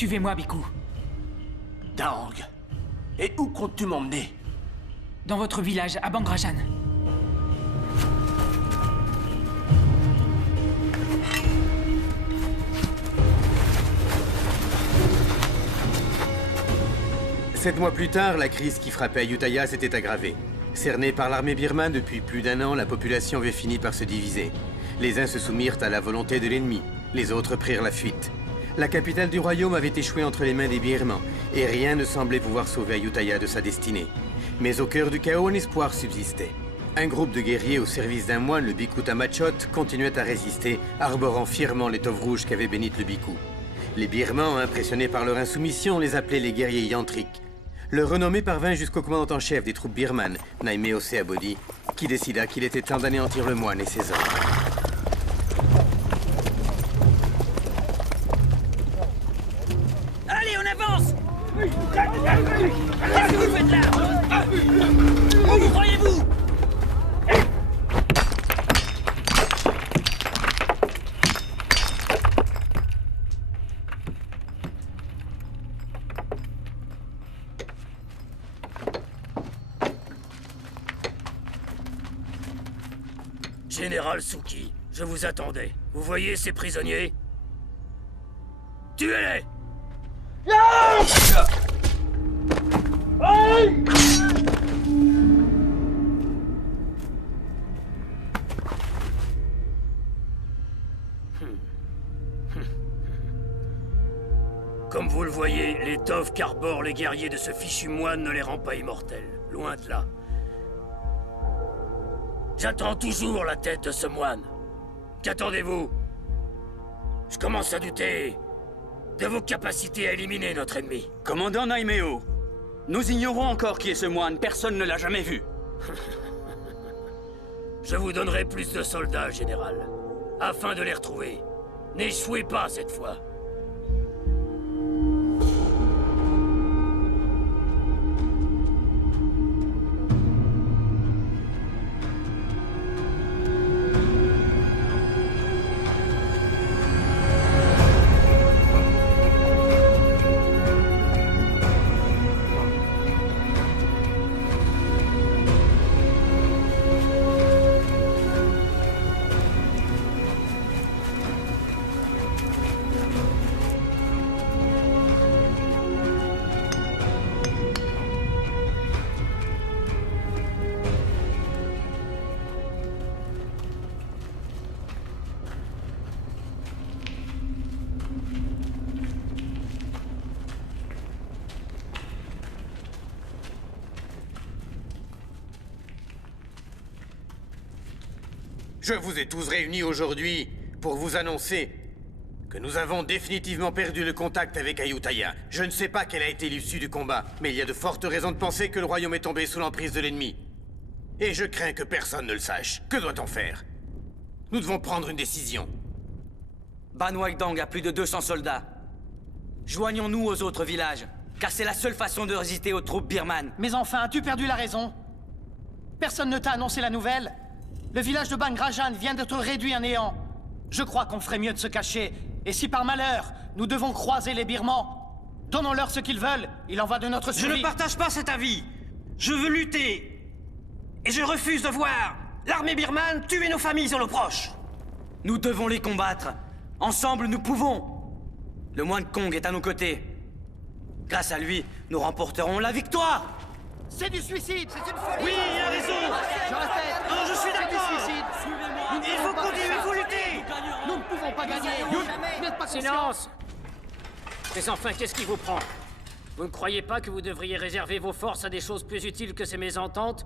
Suivez-moi, Biku. Daang. Et où comptes-tu m'emmener? Dans votre village, à Bangrajan. Sept mois plus tard, la crise qui frappait Ayutthaya s'était aggravée. Cernée par l'armée birmane depuis plus d'un an, la population avait fini par se diviser. Les uns se soumirent à la volonté de l'ennemi, les autres prirent la fuite. La capitale du royaume avait échoué entre les mains des Birmans, et rien ne semblait pouvoir sauver Ayutthaya de sa destinée. Mais au cœur du chaos, un espoir subsistait. Un groupe de guerriers au service d'un moine, le Bhikkhu Tamachot, continuait à résister, arborant fièrement l'étoffe rouge qu'avait bénite le Bhikkhu. Les Birmans, impressionnés par leur insoumission, les appelaient les guerriers yantriques. Leur renommée parvint jusqu'au commandant en chef des troupes birmanes, Naimeo Seabody, qui décida qu'il était temps d'anéantir le moine et ses hommes. Allez, on avance! Qu'est-ce que vous faites là? Où vous croyez-vous? Général Suki, je vous attendais. Vous voyez ces prisonniers? Tuez-les! Comme vous le voyez, l'étoffe qu'arborent les guerriers de ce fichu moine ne les rend pas immortels. Loin de là. J'attends toujours la tête de ce moine. Qu'attendez-vous? Je commence à douter de vos capacités à éliminer notre ennemi. Commandant Naimeo, nous ignorons encore qui est ce moine, personne ne l'a jamais vu. Je vous donnerai plus de soldats, général, afin de les retrouver. N'échouez pas cette fois. Je vous ai tous réunis aujourd'hui pour vous annoncer que nous avons définitivement perdu le contact avec Ayutthaya. Je ne sais pas quelle a été l'issue du combat, mais il y a de fortes raisons de penser que le royaume est tombé sous l'emprise de l'ennemi. Et je crains que personne ne le sache. Que doit-on faire? Nous devons prendre une décision. Ban Waidang a plus de 200 soldats. Joignons-nous aux autres villages, car c'est la seule façon de résister aux troupes birmanes. Mais enfin, as-tu perdu la raison? Personne ne t'a annoncé la nouvelle? Le village de Bangrajan vient d'être réduit à néant. Je crois qu'on ferait mieux de se cacher. Et si par malheur, nous devons croiser les Birmans, donnons-leur ce qu'ils veulent. Il en va de notre survie. Je ne partage pas cet avis. Je veux lutter. Et je refuse de voir l'armée birmane tuer nos familles et nos proches. Nous devons les combattre. Ensemble, nous pouvons. Le moine Kong est à nos côtés. Grâce à lui, nous remporterons la victoire. C'est du suicide. C'est une folie. Oui, il a raison. Je répète. Non, je suis d'accord. C'est du suicide. Il faut continuer, il faut lutter. Nous ne pouvons pas gagner. Vous n'êtes pas conscients. Silence! Mais enfin, qu'est-ce qui vous prend? Vous ne croyez pas que vous devriez réserver vos forces à des choses plus utiles que ces mésententes?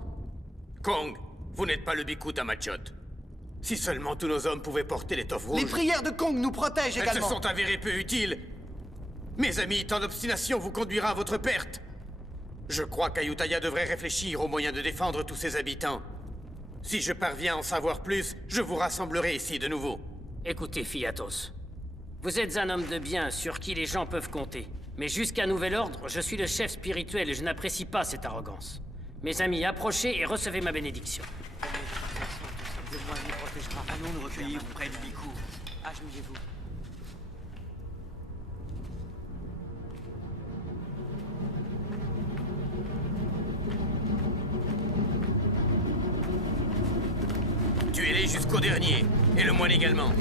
Kong, vous n'êtes pas le Bhikkhu Tamachot. Si seulement tous nos hommes pouvaient porter l'étoffe rouge... Les prières de Kong nous protègent Elles se également. sont avérées peu utiles. Mes amis, tant d'obstination vous conduira à votre perte. Je crois qu'Ayutthaya devrait réfléchir aux moyens de défendre tous ses habitants. Si je parviens à en savoir plus, je vous rassemblerai ici de nouveau. Écoutez, Fiatos. Vous êtes un homme de bien sur qui les gens peuvent compter. Mais jusqu'à nouvel ordre, je suis le chef spirituel et je n'apprécie pas cette arrogance. Mes amis, approchez et recevez ma bénédiction. Le moine nous protégera. Allons nous recueillir près du Bhikkhu. Agenouillez-vous. Tuez-les jusqu'au dernier. Et le moine également.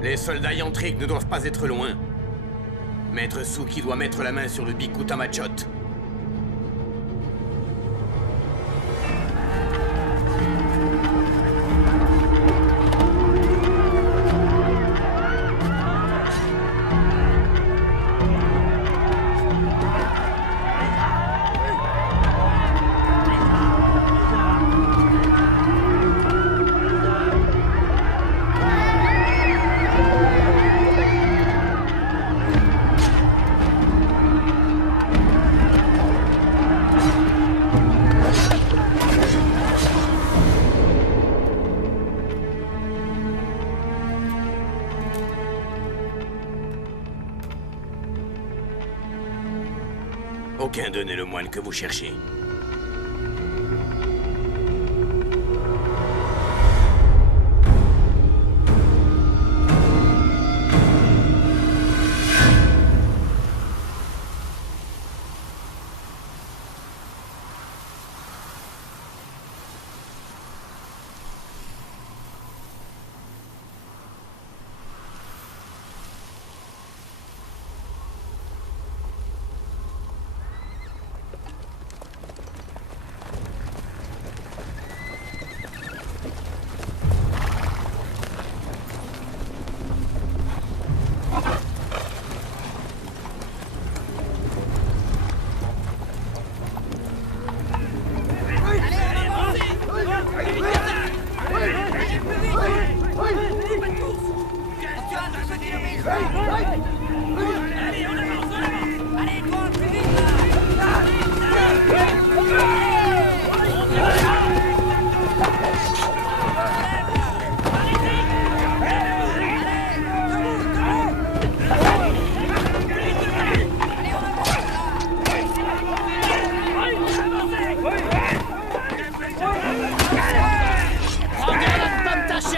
Les soldats yantriques ne doivent pas être loin. Maître Suki doit mettre la main sur le Bhikkhu Tamachot. Aucun d'eux n'est le moine que vous cherchez.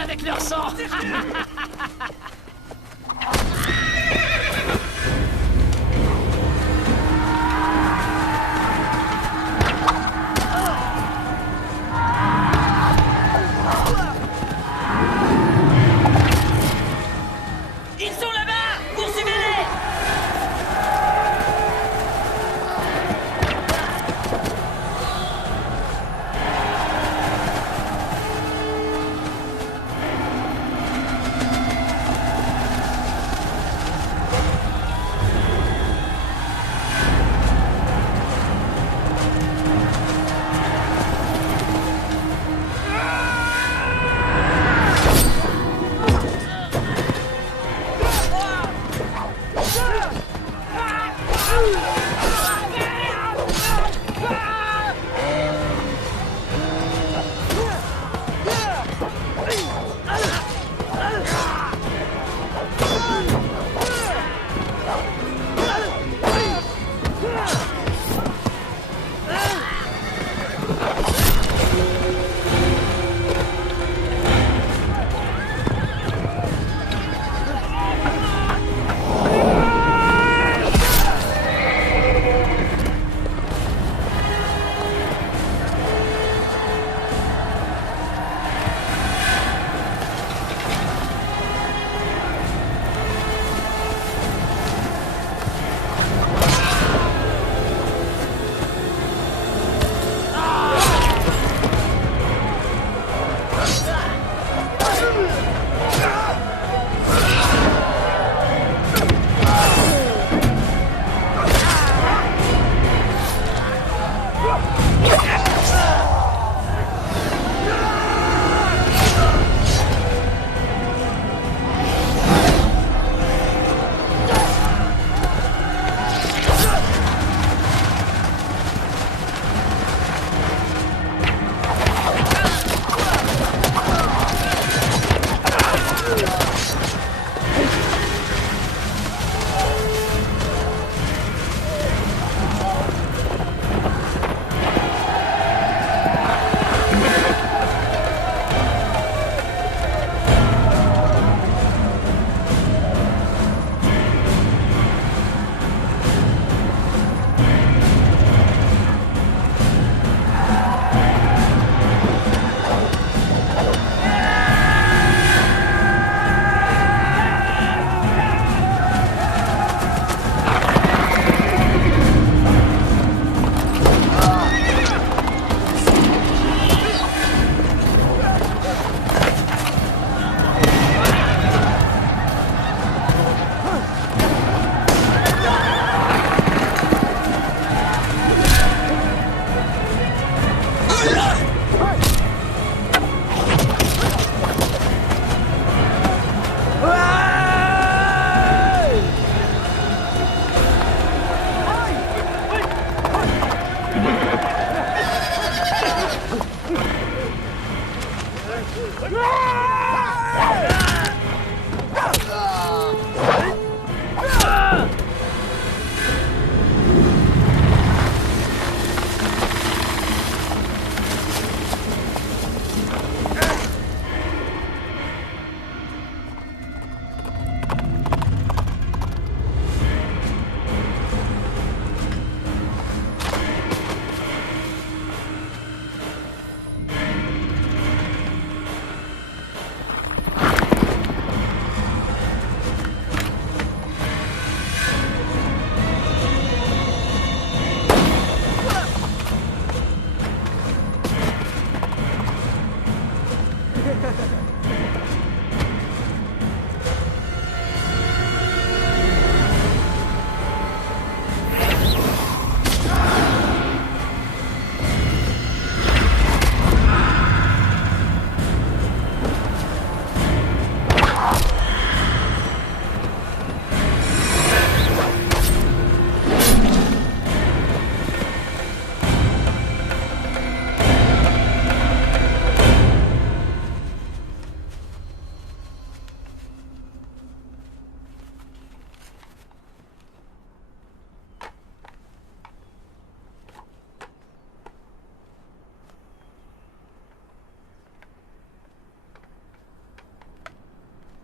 Avec leur sang.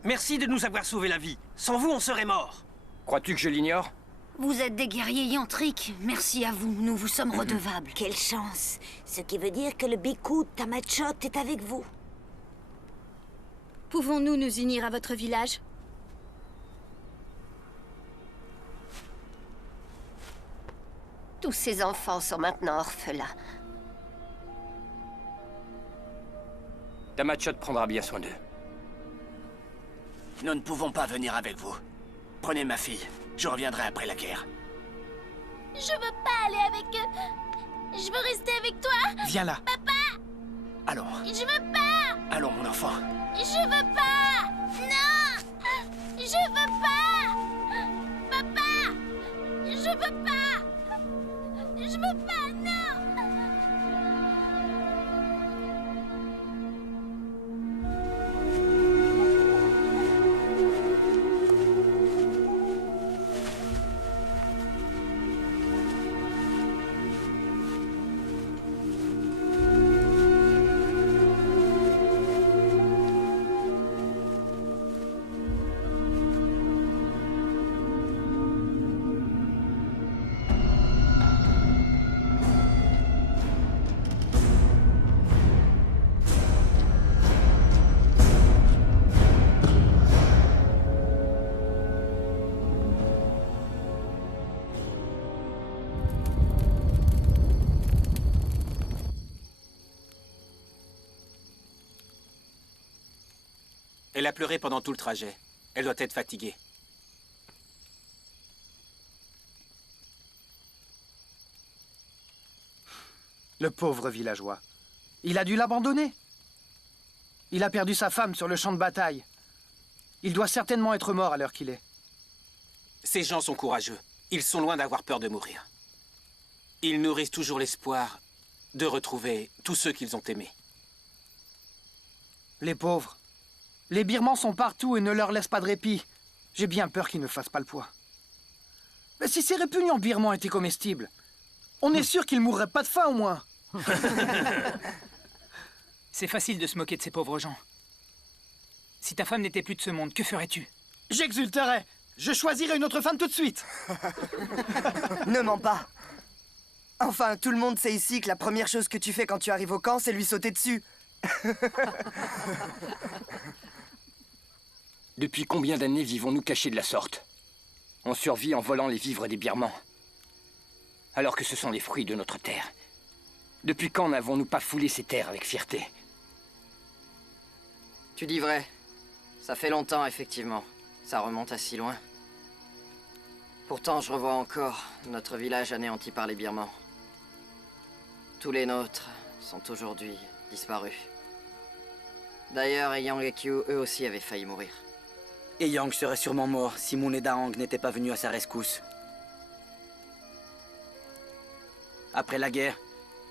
Merci de nous avoir sauvé la vie. Sans vous, on serait morts. Crois-tu que je l'ignore? Vous êtes des guerriers yantriques. Merci à vous, nous vous sommes redevables. Quelle chance! Ce qui veut dire que le Biku Tamachot est avec vous. Pouvons-nous nous unir à votre village? Tous ces enfants sont maintenant orphelins. Tamachot prendra bien soin d'eux. Nous ne pouvons pas venir avec vous. Prenez ma fille. Je reviendrai après la guerre. Je veux pas aller avec eux. Je veux rester avec toi. Viens là. Papa! Allons. Je veux pas! Allons, mon enfant. Je veux pas! Non! Je veux pas! Papa! Je veux pas! Je veux pas, non! Elle a pleuré pendant tout le trajet. Elle doit être fatiguée. Le pauvre villageois. Il a dû l'abandonner. Il a perdu sa femme sur le champ de bataille. Il doit certainement être mort à l'heure qu'il est. Ces gens sont courageux. Ils sont loin d'avoir peur de mourir. Ils nourrissent toujours l'espoir de retrouver tous ceux qu'ils ont aimés. Les pauvres. Les Birmans sont partout et ne leur laissent pas de répit. J'ai bien peur qu'ils ne fassent pas le poids. Mais si ces répugnants birmans étaient comestibles, on est sûr qu'ils mourraient pas de faim au moins. C'est facile de se moquer de ces pauvres gens. Si ta femme n'était plus de ce monde, que ferais-tu? J'exulterais. Je choisirais une autre femme tout de suite. Ne mens pas. Enfin, tout le monde sait ici que la première chose que tu fais quand tu arrives au camp, c'est lui sauter dessus. Depuis combien d'années vivons-nous cachés de la sorte? On survit en volant les vivres des Birmans. Alors que ce sont les fruits de notre terre. Depuis quand n'avons-nous pas foulé ces terres avec fierté? Tu dis vrai. Ça fait longtemps, effectivement. Ça remonte à si loin. Pourtant, je revois encore notre village anéanti par les Birmans. Tous les nôtres sont aujourd'hui disparus. D'ailleurs, Eyang et Kyu, eux aussi, avaient failli mourir. Eyang serait sûrement mort si Moon et Daang n'étaient pas venus à sa rescousse. Après la guerre,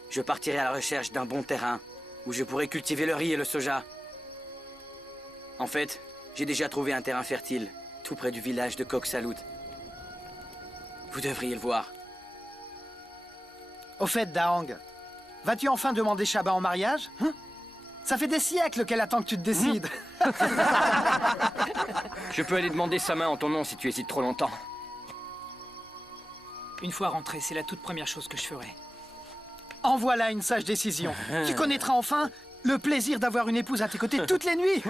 je partirai à la recherche d'un bon terrain où je pourrai cultiver le riz et le soja. En fait, j'ai déjà trouvé un terrain fertile, tout près du village de Kok Salut. Vous devriez le voir. Au fait, Daang, vas-tu enfin demander Shaba en mariage? Ça fait des siècles qu'elle attend que tu te décides. Je peux aller demander sa main en ton nom si tu hésites trop longtemps. Une fois rentré, c'est la toute première chose que je ferai. En voilà une sage décision. Tu connaîtras enfin le plaisir d'avoir une épouse à tes côtés toutes les nuits.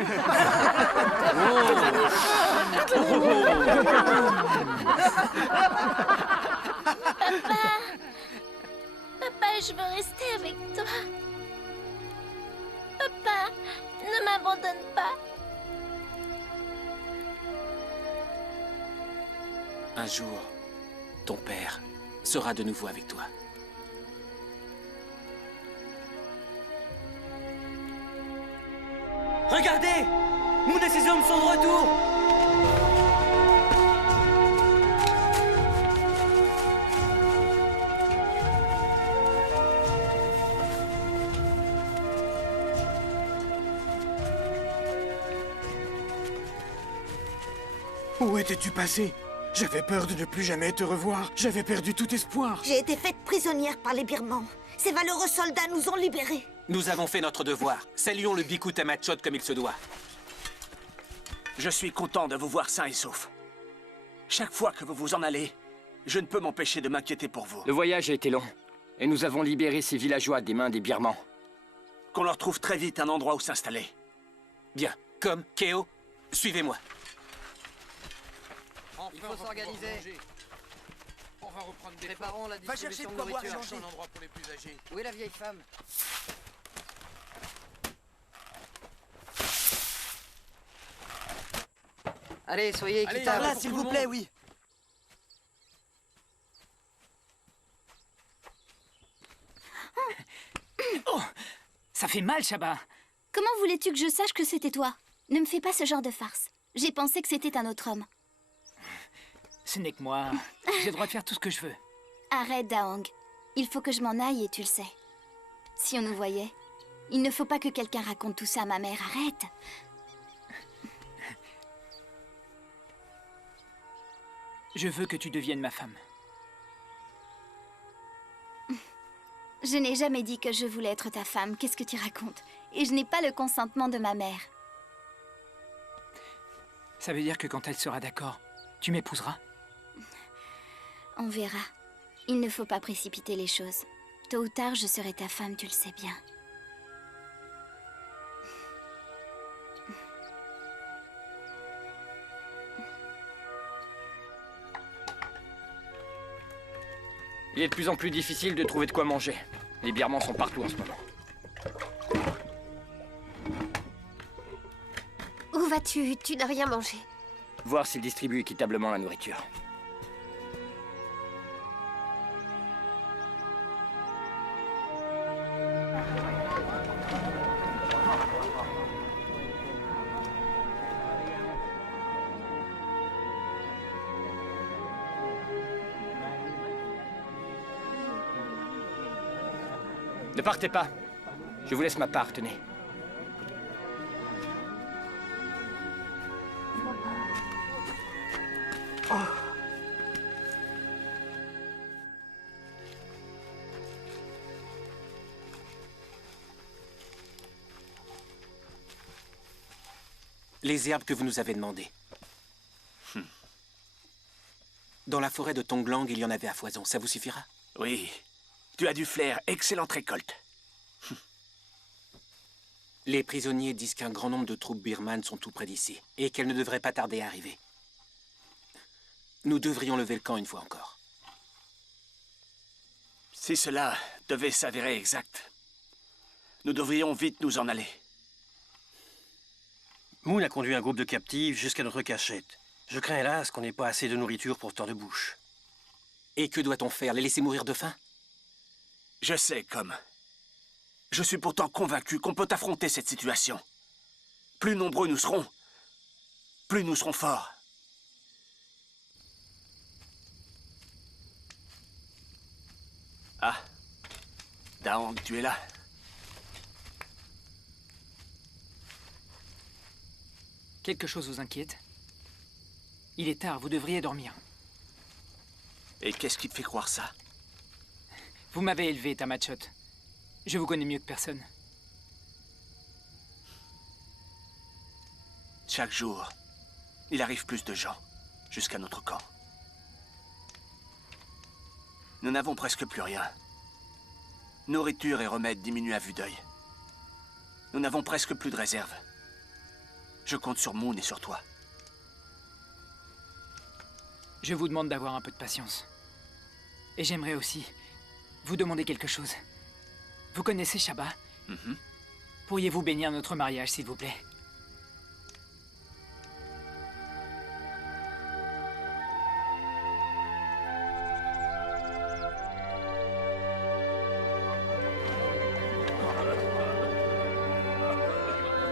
Papa, je veux rester avec toi. Papa, ne m'abandonne pas. Un jour, ton père sera de nouveau avec toi. Regardez! Moon et ses hommes sont de retour! Où étais-tu passé? J'avais peur de ne plus jamais te revoir. J'avais perdu tout espoir. J'ai été faite prisonnière par les Birmans. Ces valeureux soldats nous ont libérés. Nous avons fait notre devoir. Saluons le Biku Tamachot comme il se doit. Je suis content de vous voir sains et saufs. Chaque fois que vous vous en allez, je ne peux m'empêcher de m'inquiéter pour vous. Le voyage a été long, et nous avons libéré ces villageois des mains des Birmans. Qu'on leur trouve très vite un endroit où s'installer. Bien. Comme, Keo, suivez-moi. Il faut s'organiser. On va reprendre des Préparons la Va chercher distribution de de quoi boire, nourriture. chercher un endroit pour les plus âgés. Où est la vieille femme? Allez, soyez équitables. Par là, s'il vous plaît, oui. Oh, ça fait mal, Shaba. Comment voulais-tu que je sache que c'était toi? Ne me fais pas ce genre de farce. J'ai pensé que c'était un autre homme. Ce n'est que moi. J'ai le droit de faire tout ce que je veux. Arrête, Daong. Il faut que je m'en aille et tu le sais. Si on nous voyait, il ne faut pas que quelqu'un raconte tout ça à ma mère. Arrête. Je veux que tu deviennes ma femme. Je n'ai jamais dit que je voulais être ta femme. Qu'est-ce que tu racontes? Et je n'ai pas le consentement de ma mère. Ça veut dire que quand elle sera d'accord, tu m'épouseras? On verra. Il ne faut pas précipiter les choses. Tôt ou tard, je serai ta femme, tu le sais bien. Il est de plus en plus difficile de trouver de quoi manger. Les Birmans sont partout en ce moment. Où vas-tu? Tu n'as rien mangé. Voir s'ils distribuent équitablement la nourriture. Ne partez pas. Je vous laisse ma part, tenez. Les herbes que vous nous avez demandées. Dans la forêt de Tonglang, il y en avait à foison. Ça vous suffira? Oui. Tu as du flair. Excellente récolte. Les prisonniers disent qu'un grand nombre de troupes birmanes sont tout près d'ici et qu'elles ne devraient pas tarder à arriver. Nous devrions lever le camp une fois encore. Si cela devait s'avérer exact, nous devrions vite nous en aller. Moon a conduit un groupe de captifs jusqu'à notre cachette. Je crains hélas qu'on n'ait pas assez de nourriture pour tant de bouches. Et que doit-on faire? Les laisser mourir de faim? Je sais, comme. Je suis pourtant convaincu qu'on peut affronter cette situation. Plus nombreux nous serons, plus nous serons forts. Ah, Daong, tu es là? Quelque chose vous inquiète? Il est tard, vous devriez dormir. Et qu'est-ce qui te fait croire ça? Vous m'avez élevé, Tamachot. Je vous connais mieux que personne. Chaque jour, il arrive plus de gens jusqu'à notre camp. Nous n'avons presque plus rien. Nourriture et remèdes diminuent à vue d'œil. Nous n'avons presque plus de réserve. Je compte sur Moon et sur toi. Je vous demande d'avoir un peu de patience. Et j'aimerais aussi vous demander quelque chose. Vous connaissez Shaba? Pourriez-vous bénir notre mariage, s'il vous plaît?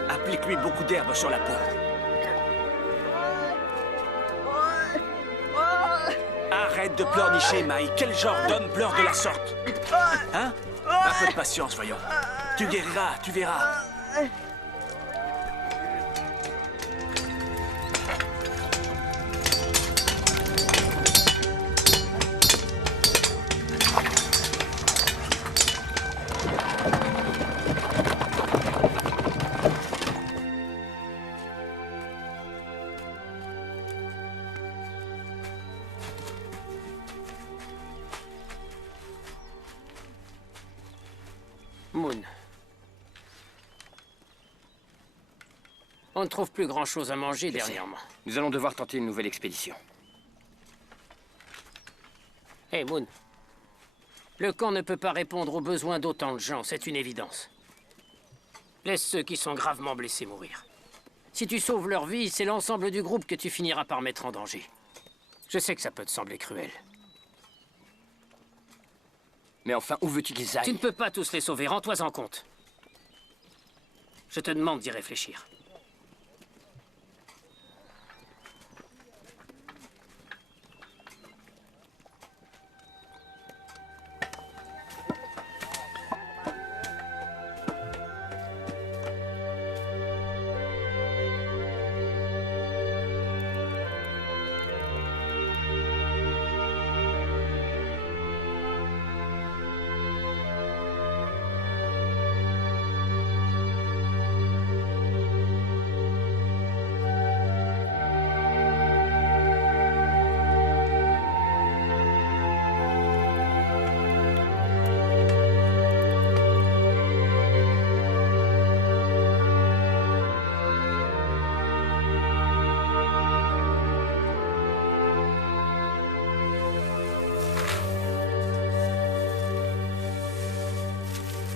Applique-lui beaucoup d'herbe sur la peau. Arrête de pleurnicher, Mai. Quel genre d'homme pleure de la sorte? Hein? Un peu de patience, voyons. Tu guériras, tu verras. Moon. On ne trouve plus grand-chose à manger dernièrement. Nous allons devoir tenter une nouvelle expédition. Hey, Moon. Le camp ne peut pas répondre aux besoins d'autant de gens, c'est une évidence. Laisse ceux qui sont gravement blessés mourir. Si tu sauves leur vie, c'est l'ensemble du groupe que tu finiras par mettre en danger. Je sais que ça peut te sembler cruel. Mais enfin, où veux-tu qu'ils aillent? Tu ne peux pas tous les sauver, rends-toi en compte. Je te demande d'y réfléchir.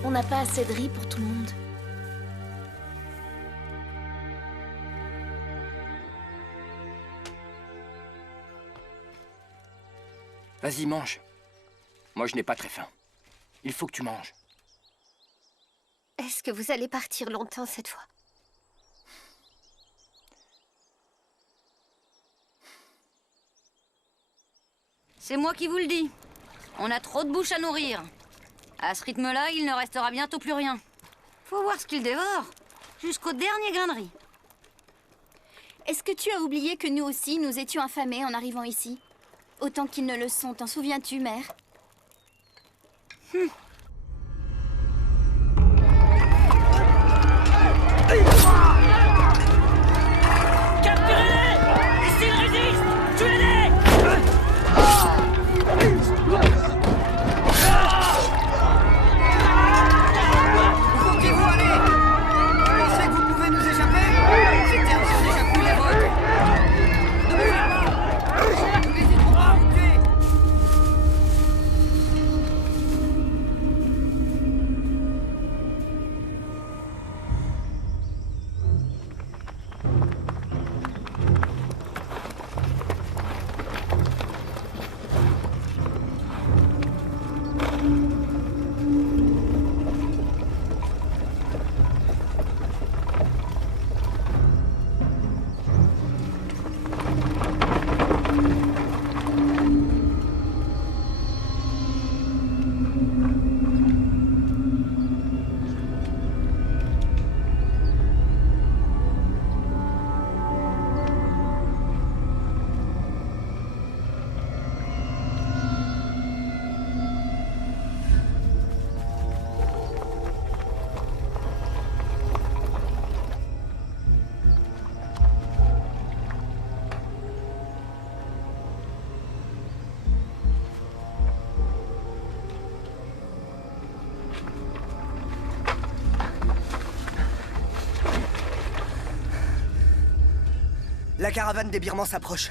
On n'a pas assez de riz pour tout le monde. Vas-y, mange. Moi, je n'ai pas très faim. Il faut que tu manges. Est-ce que vous allez partir longtemps cette fois? C'est moi qui vous le dis. On a trop de bouches à nourrir. À ce rythme-là, il ne restera bientôt plus rien. Faut voir ce qu'il dévore. Jusqu'au dernier grain de riz. Est-ce que tu as oublié que nous aussi, nous étions affamés en arrivant ici? Autant qu'ils ne le sont, t'en souviens-tu, mère? Capturez-les! Et s'ils résistent, tuez-les! Où comptez-vous aller? Vous pensez que vous pouvez nous échapper? Ces terres sont déjà plus les vôtres. Ne bougez pas! Nous n'hésiterons pas à vous tuer! La caravane des Birmans s'approche.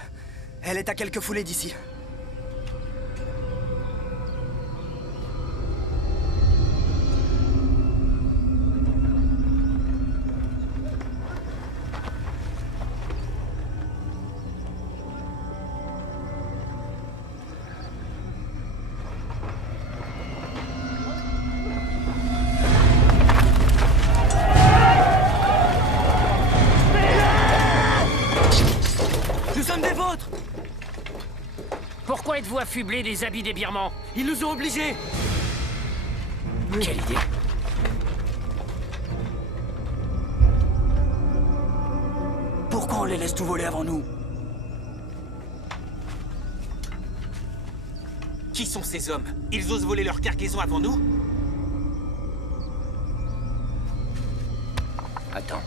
Elle est à quelques foulées d'ici. Pourquoi êtes-vous affublés des habits des Birmans? Ils nous ont obligés. Quelle idée! Pourquoi on les laisse tout voler avant nous? Qui sont ces hommes? Ils osent voler leur cargaison avant nous? Attends.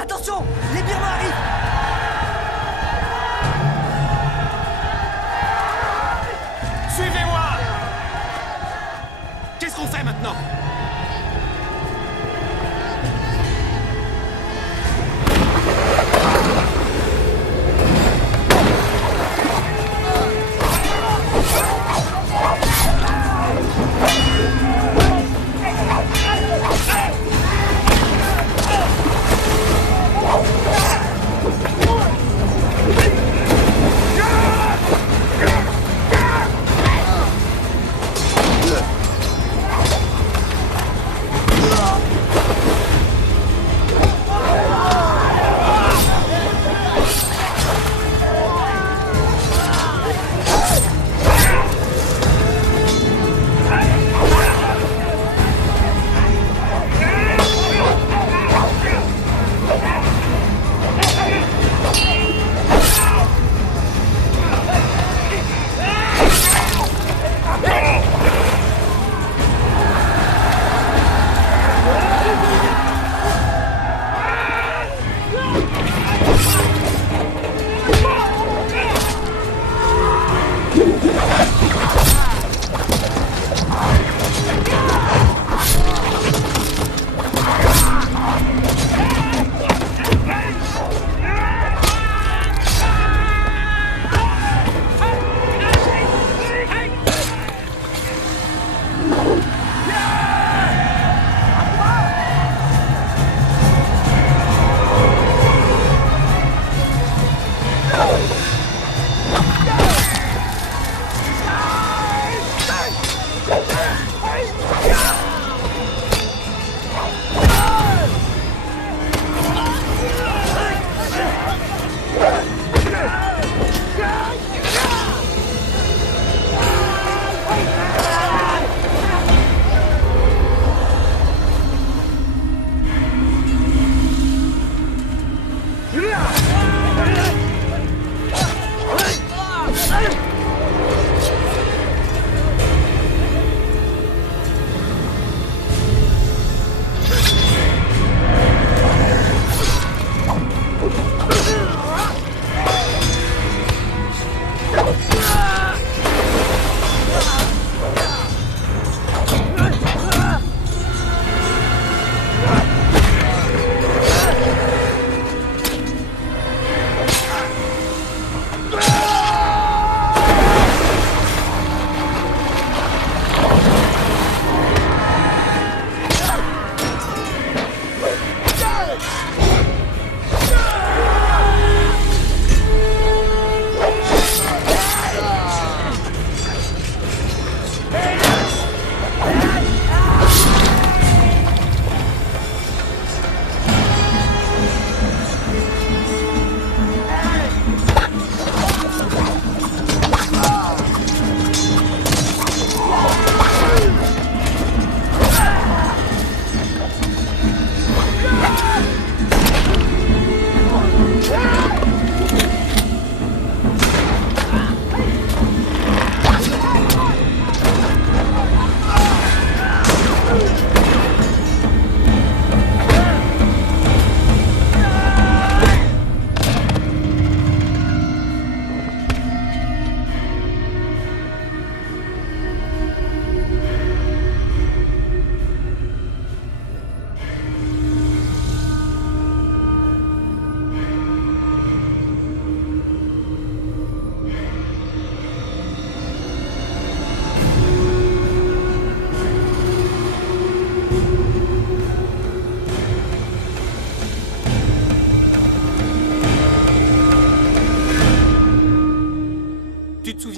Attention! Les Birmans arrivent! Suivez-moi! Qu'est-ce qu'on fait maintenant?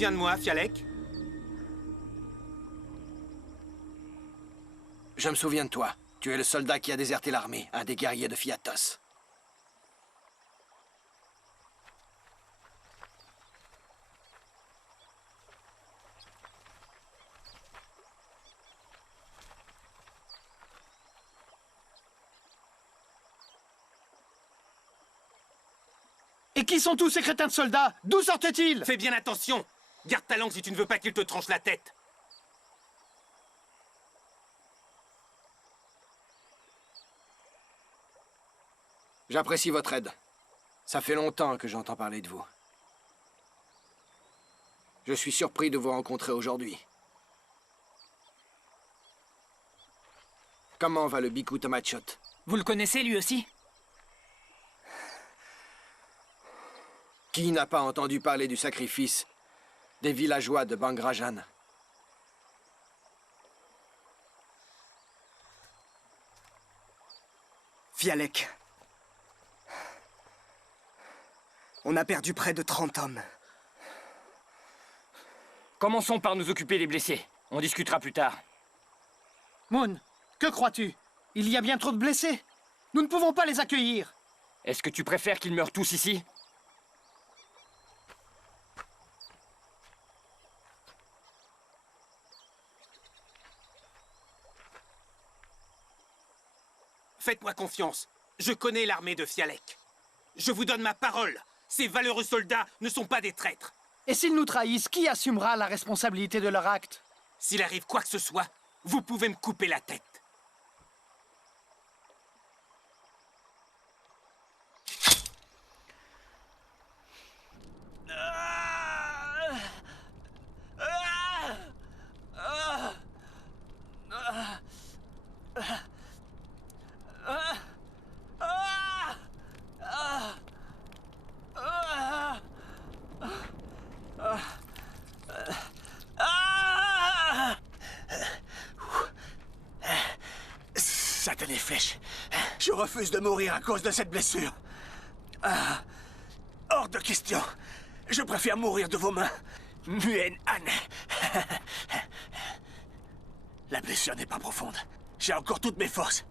souviens de moi, Fialek? Je me souviens de toi. Tu es le soldat qui a déserté l'armée, un des guerriers de Fiatos. Et qui sont tous ces crétins de soldats? D'où sortent-ils? Fais bien attention. Garde ta langue si tu ne veux pas qu'il te tranche la tête. J'apprécie votre aide. Ça fait longtemps que j'entends parler de vous. Je suis surpris de vous rencontrer aujourd'hui. Comment va le Biku Tamachot? Vous le connaissez, lui aussi? Qui n'a pas entendu parler du sacrifice des villageois de Bangrajan? Fialek. On a perdu près de 30 hommes. Commençons par nous occuper des blessés. On discutera plus tard. Moon, que crois-tu? Il y a bien trop de blessés. Nous ne pouvons pas les accueillir. Est-ce que tu préfères qu'ils meurent tous ici? Faites-moi confiance. Je connais l'armée de Fialek. Je vous donne ma parole. Ces valeureux soldats ne sont pas des traîtres. Et s'ils nous trahissent, qui assumera la responsabilité de leur acte? S'il arrive quoi que ce soit, vous pouvez me couper la tête. Satanées flèches. Je refuse de mourir à cause de cette blessure. Hors de question. Je préfère mourir de vos mains. Muen Han. La blessure n'est pas profonde. J'ai encore toutes mes forces.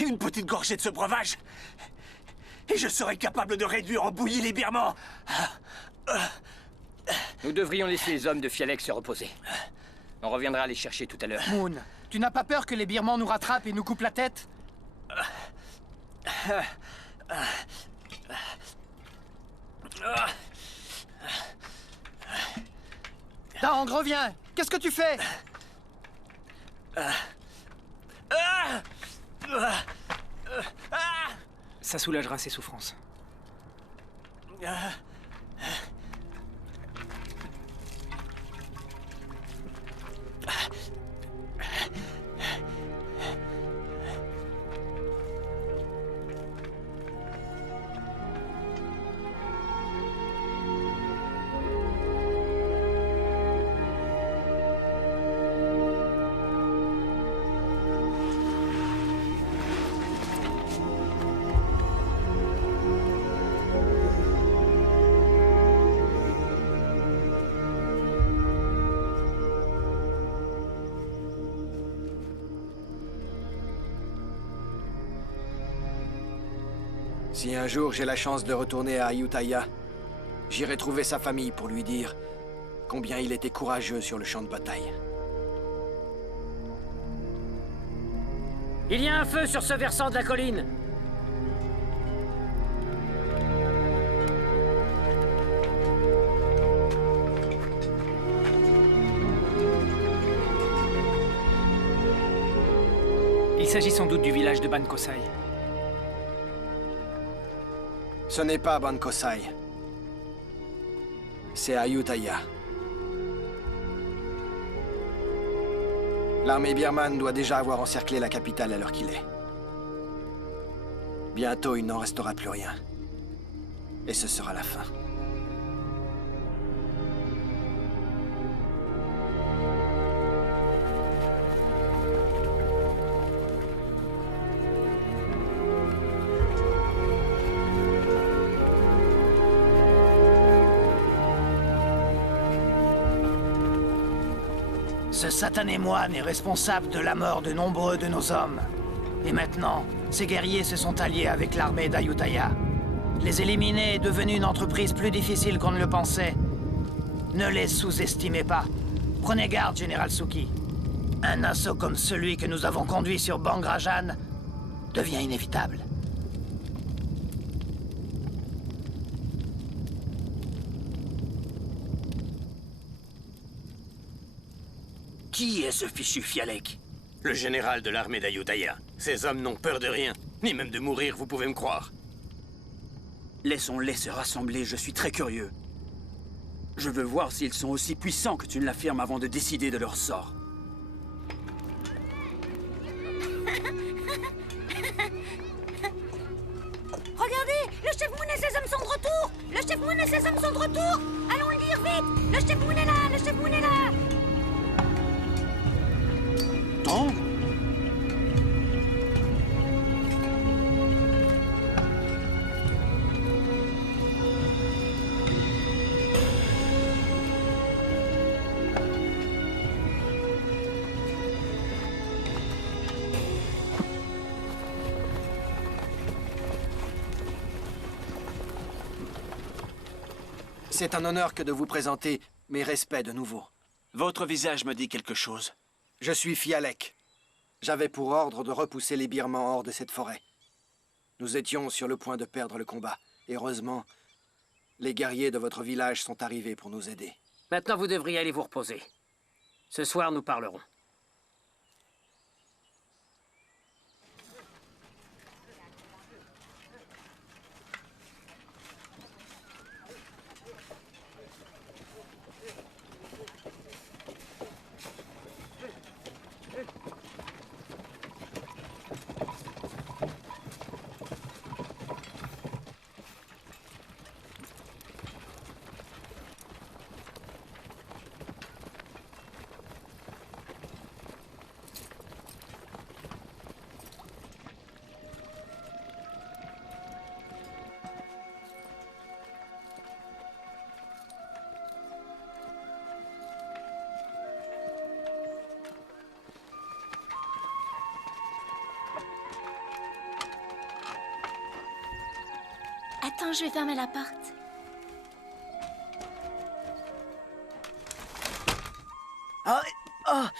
Une petite gorgée de ce breuvage. Et je serai capable de réduire en bouillie les birmans. Nous devrions laisser les hommes de Fialek se reposer. On reviendra les chercher tout à l'heure. Moon, tu n'as pas peur que les Birmans nous rattrapent et nous coupent la tête? Dang, reviens! Qu'est-ce que tu fais? Ça soulagera ses souffrances. Si un jour j'ai la chance de retourner à Ayutthaya, j'irai trouver sa famille pour lui dire combien il était courageux sur le champ de bataille. Il y a un feu sur ce versant de la colline. Il s'agit sans doute du village de Ban Kosai. Ce n'est pas Ban Kosai. C'est Ayutthaya. L'armée birmane doit déjà avoir encerclé la capitale à l'heure qu'il est. Bientôt, il n'en restera plus rien. Et ce sera la fin. Ce satané moine est responsable de la mort de nombreux de nos hommes. Et maintenant, ces guerriers se sont alliés avec l'armée d'Ayutthaya. Les éliminer est devenu une entreprise plus difficile qu'on ne le pensait. Ne les sous-estimez pas. Prenez garde, Général Suki. Un assaut comme celui que nous avons conduit sur Bangrajan devient inévitable. Qui est ce fichu Fialek? Le général de l'armée d'Ayutthaya. Ces hommes n'ont peur de rien, ni même de mourir, vous pouvez me croire. Laissons-les se rassembler, je suis très curieux. Je veux voir s'ils sont aussi puissants que tu ne l'affirmes avant de décider de leur sort. Regardez, le chef Moon et ses hommes sont de retour. Le chef Moon et ses hommes sont de retour. Allons le dire vite. Le chef Moon est là, le chef Moon est là. Tong ? C'est un honneur que de vous présenter mes respects de nouveau. Votre visage me dit quelque chose. Je suis Fialek. J'avais pour ordre de repousser les Birmans hors de cette forêt. Nous étions sur le point de perdre le combat. Heureusement, les guerriers de votre village sont arrivés pour nous aider. Maintenant, vous devriez aller vous reposer. Ce soir, nous parlerons. Attends, je vais fermer la porte.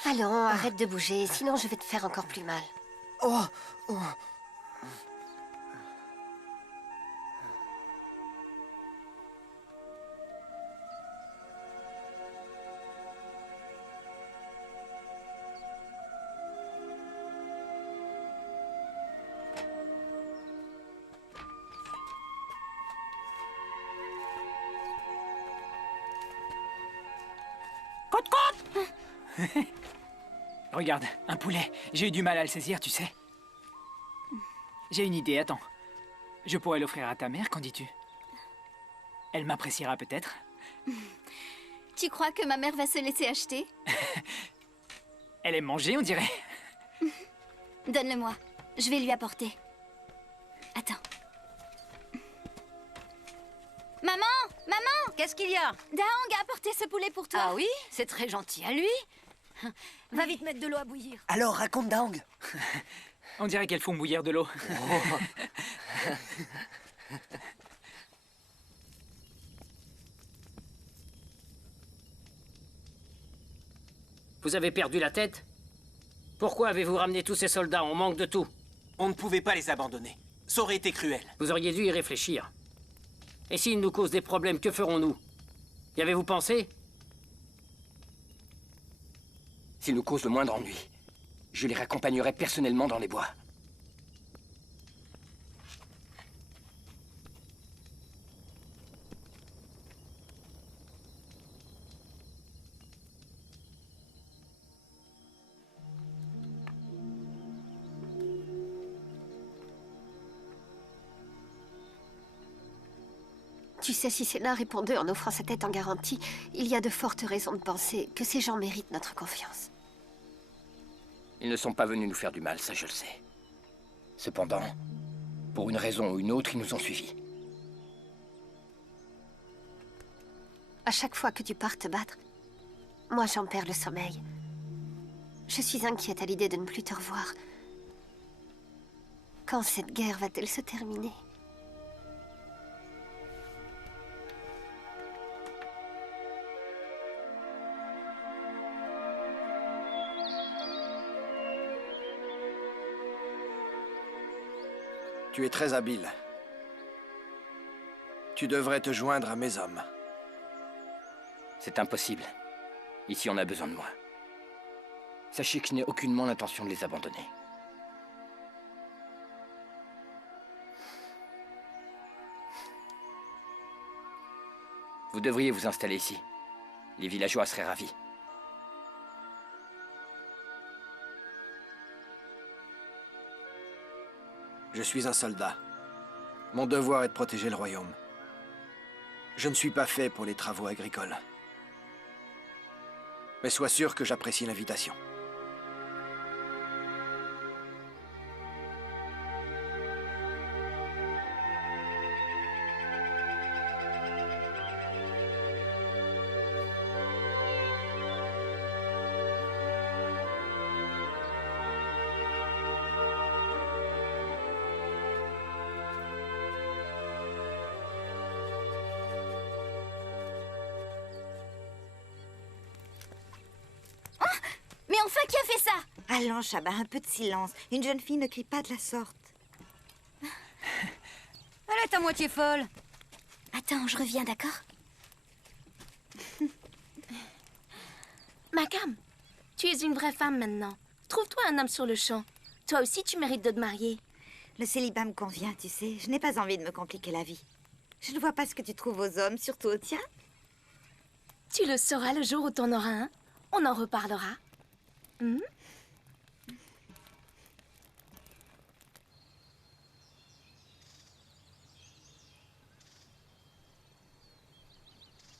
Allons, arrête de bouger, sinon je vais te faire encore plus mal. Regarde, un poulet. J'ai eu du mal à le saisir, tu sais. J'ai une idée, attends. Je pourrais l'offrir à ta mère, qu'en dis-tu? Elle m'appréciera peut-être. Tu crois que ma mère va se laisser acheter? Elle aime manger, on dirait. Donne-le-moi. Je vais lui apporter. Attends. Maman! Maman! Qu'est-ce qu'il y a? Daong a apporté ce poulet pour toi. Ah oui? C'est très gentil à lui. Va vite mettre de l'eau à bouillir. Alors, raconte Daong. On dirait qu'elles font bouillir de l'eau. Vous avez perdu la tête? Pourquoi avez-vous ramené tous ces soldats? On manque de tout. On ne pouvait pas les abandonner. Ça aurait été cruel. Vous auriez dû y réfléchir. Et s'ils nous causent des problèmes, que ferons-nous? Y avez-vous pensé? S'ils nous causent le moindre ennui, je les raccompagnerai personnellement dans les bois. Tu sais, si Sénat répondait en offrant sa tête en garantie, il y a de fortes raisons de penser que ces gens méritent notre confiance. Ils ne sont pas venus nous faire du mal, ça je le sais. Cependant, pour une raison ou une autre, ils nous ont suivis. À chaque fois que tu pars te battre, moi j'en perds le sommeil. Je suis inquiète à l'idée de ne plus te revoir. Quand cette guerre va-t-elle se terminer? Tu es très habile. Tu devrais te joindre à mes hommes. C'est impossible. Ici, on a besoin de moi. Sachez que je n'ai aucunement l'intention de les abandonner. Vous devriez vous installer ici. Les villageois seraient ravis. Je suis un soldat. Mon devoir est de protéger le royaume. Je ne suis pas fait pour les travaux agricoles. Mais sois sûr que j'apprécie l'invitation. Mais enfin, qui a fait ça? Allons, Shaba, un peu de silence. Une jeune fille ne crie pas de la sorte. Elle est à moitié folle. Attends, je reviens, d'accord? Makam, tu es une vraie femme maintenant. Trouve-toi un homme sur le champ. Toi aussi, tu mérites de te marier. Le célibat me convient, tu sais. Je n'ai pas envie de me compliquer la vie. Je ne vois pas ce que tu trouves aux hommes, surtout aux tiens. Tu le sauras le jour où t'en auras un. On en reparlera. Hmm?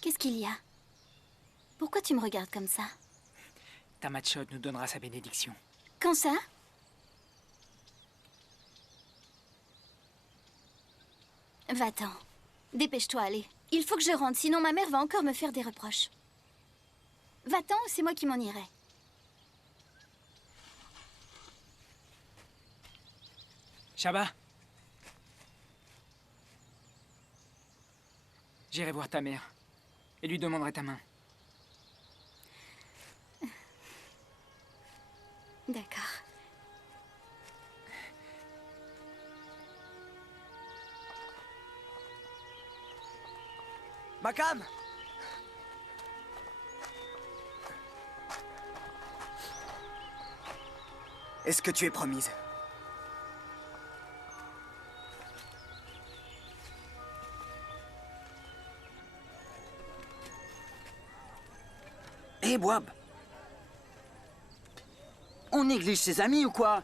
Qu'est-ce qu'il y a? Pourquoi tu me regardes comme ça? Tamachot nous donnera sa bénédiction. Quand ça? Va-t'en. Dépêche-toi, allez. Il faut que je rentre, sinon ma mère va encore me faire des reproches. Va-t'en ou c'est moi qui m'en irai. Shaba. J'irai voir ta mère et lui demanderai ta main. D'accord. Makam! Est-ce que tu es promise? Hé, Boab! On néglige ses amis ou quoi?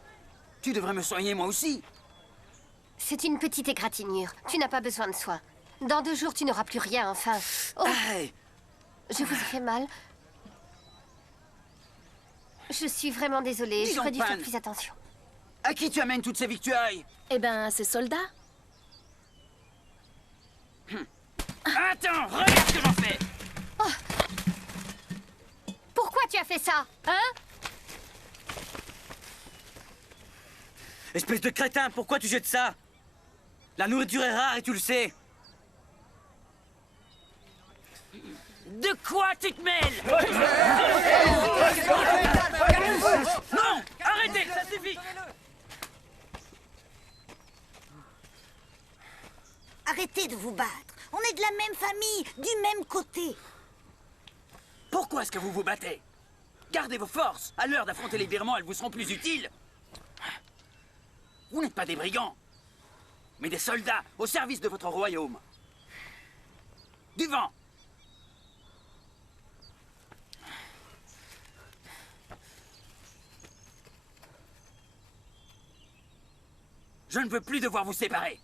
Tu devrais me soigner moi aussi. C'est une petite égratignure. Tu n'as pas besoin de soins. Dans 2 jours, tu n'auras plus rien, enfin. Oh. Hey. Je vous ai fait mal. Je suis vraiment désolée. J'aurais dû faire plus attention. À qui tu amènes toutes ces victuailles? Eh ben, ces soldats. Attends, regarde ce que j'en fais! Oh. Pourquoi tu as fait ça? Hein? Espèce de crétin, pourquoi tu jettes ça? La nourriture est rare et tu le sais. De quoi tu te mêles? Non! Arrêtez, ça suffit! Arrêtez de vous battre. On est de la même famille, du même côté. Pourquoi est-ce que vous vous battez? Gardez vos forces. À l'heure d'affronter les Birmans, elles vous seront plus utiles. Vous n'êtes pas des brigands, mais des soldats au service de votre royaume. Du vent! Je ne veux plus devoir vous séparer.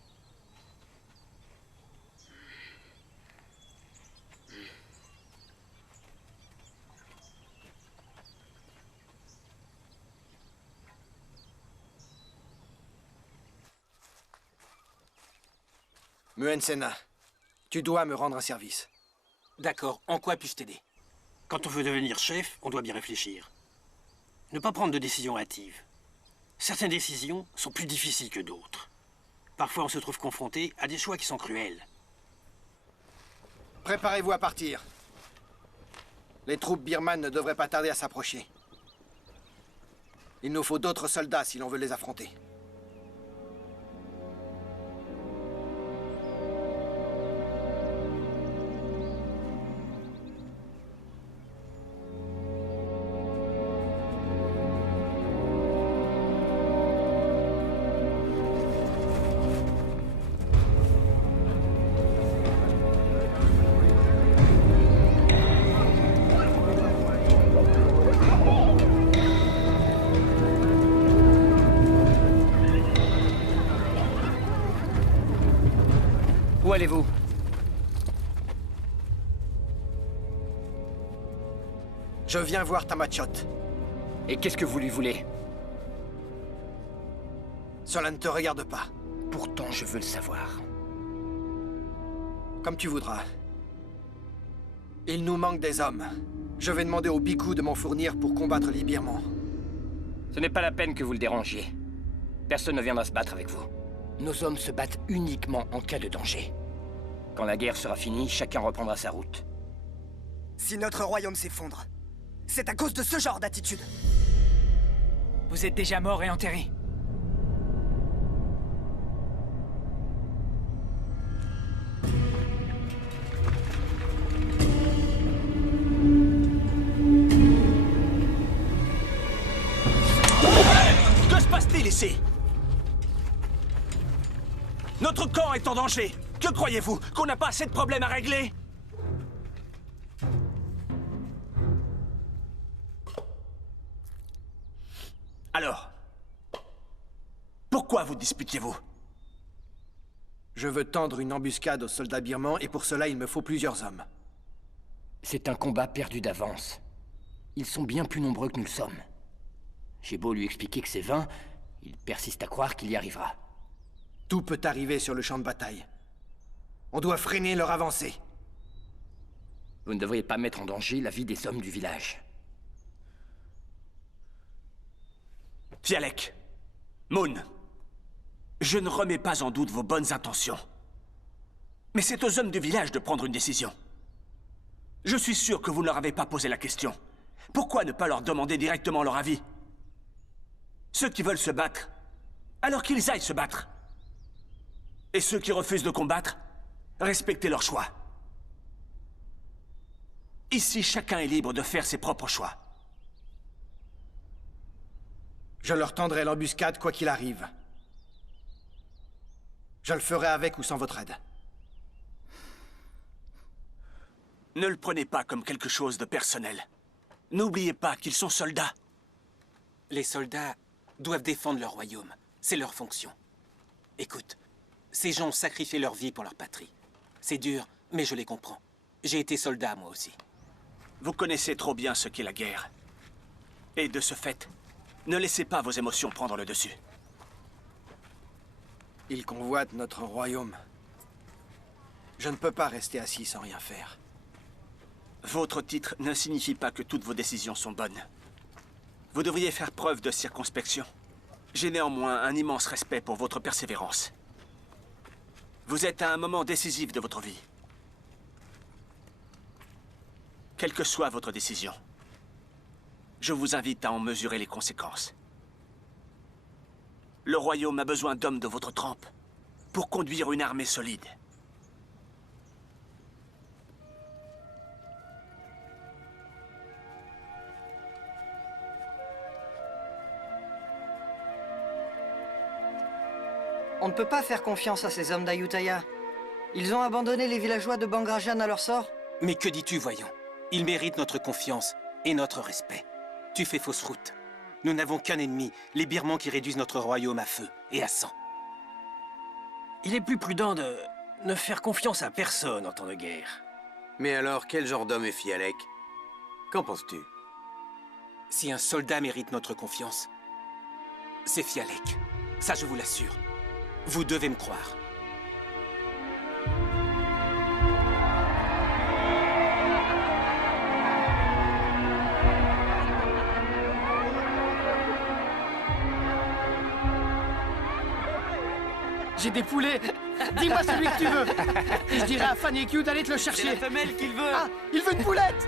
Muen Sena, tu dois me rendre un service. D'accord, en quoi puis-je t'aider? Quand on veut devenir chef, on doit bien réfléchir. Ne pas prendre de décisions hâtives. Certaines décisions sont plus difficiles que d'autres. Parfois, on se trouve confronté à des choix qui sont cruels. Préparez-vous à partir. Les troupes birmanes ne devraient pas tarder à s'approcher. Il nous faut d'autres soldats si l'on veut les affronter. Où allez-vous? Je viens voir Tamachot. Et qu'est-ce que vous lui voulez? Cela ne te regarde pas. Pourtant, je veux le savoir. Comme tu voudras. Il nous manque des hommes. Je vais demander au Biku de m'en fournir pour combattre les Birmans. Ce n'est pas la peine que vous le dérangiez. Personne ne viendra se battre avec vous. Nos hommes se battent uniquement en cas de danger. Quand la guerre sera finie, chacun reprendra sa route. Si notre royaume s'effondre, c'est à cause de ce genre d'attitude. Vous êtes déjà mort et enterré. Que se passe-t-il ici? Notre camp est en danger. Que croyez-vous? Qu'on n'a pas assez de problèmes à régler? Alors, pourquoi vous disputiez-vous? Je veux tendre une embuscade aux soldats birmans et pour cela il me faut plusieurs hommes. C'est un combat perdu d'avance. Ils sont bien plus nombreux que nous le sommes. J'ai beau lui expliquer que c'est vain, il persiste à croire qu'il y arrivera. Tout peut arriver sur le champ de bataille. On doit freiner leur avancée. Vous ne devriez pas mettre en danger la vie des hommes du village. Fialek, Moon, je ne remets pas en doute vos bonnes intentions. Mais c'est aux hommes du village de prendre une décision. Je suis sûr que vous ne leur avez pas posé la question. Pourquoi ne pas leur demander directement leur avis? Ceux qui veulent se battre, alors qu'ils aillent se battre. Et ceux qui refusent de combattre, respectez leur choix. Ici, chacun est libre de faire ses propres choix. Je leur tendrai l'embuscade quoi qu'il arrive. Je le ferai avec ou sans votre aide. Ne le prenez pas comme quelque chose de personnel. N'oubliez pas qu'ils sont soldats. Les soldats doivent défendre leur royaume. C'est leur fonction. Écoute, ces gens ont sacrifié leur vie pour leur patrie. C'est dur, mais je les comprends. J'ai été soldat, moi aussi. Vous connaissez trop bien ce qu'est la guerre. Et de ce fait, ne laissez pas vos émotions prendre le dessus. Ils convoitent notre royaume. Je ne peux pas rester assis sans rien faire. Votre titre ne signifie pas que toutes vos décisions sont bonnes. Vous devriez faire preuve de circonspection. J'ai néanmoins un immense respect pour votre persévérance. Vous êtes à un moment décisif de votre vie. Quelle que soit votre décision, je vous invite à en mesurer les conséquences. Le royaume a besoin d'hommes de votre trempe pour conduire une armée solide. On ne peut pas faire confiance à ces hommes d'Ayutthaya. Ils ont abandonné les villageois de Bangrajan à leur sort. Mais que dis-tu, voyons? Ils méritent notre confiance et notre respect. Tu fais fausse route. Nous n'avons qu'un ennemi, les Birmans qui réduisent notre royaume à feu et à sang. Il est plus prudent de ne faire confiance à personne en temps de guerre. Mais alors, quel genre d'homme est Fialek? Qu'en penses-tu? Si un soldat mérite notre confiance, c'est Fialek. Ça, je vous l'assure. Vous devez me croire. J'ai des poulets. Dis-moi celui que tu veux. Et je dirai à Fanny Q d'aller te le chercher. C'est la femelle qu'il veut. Ah, il veut une poulette.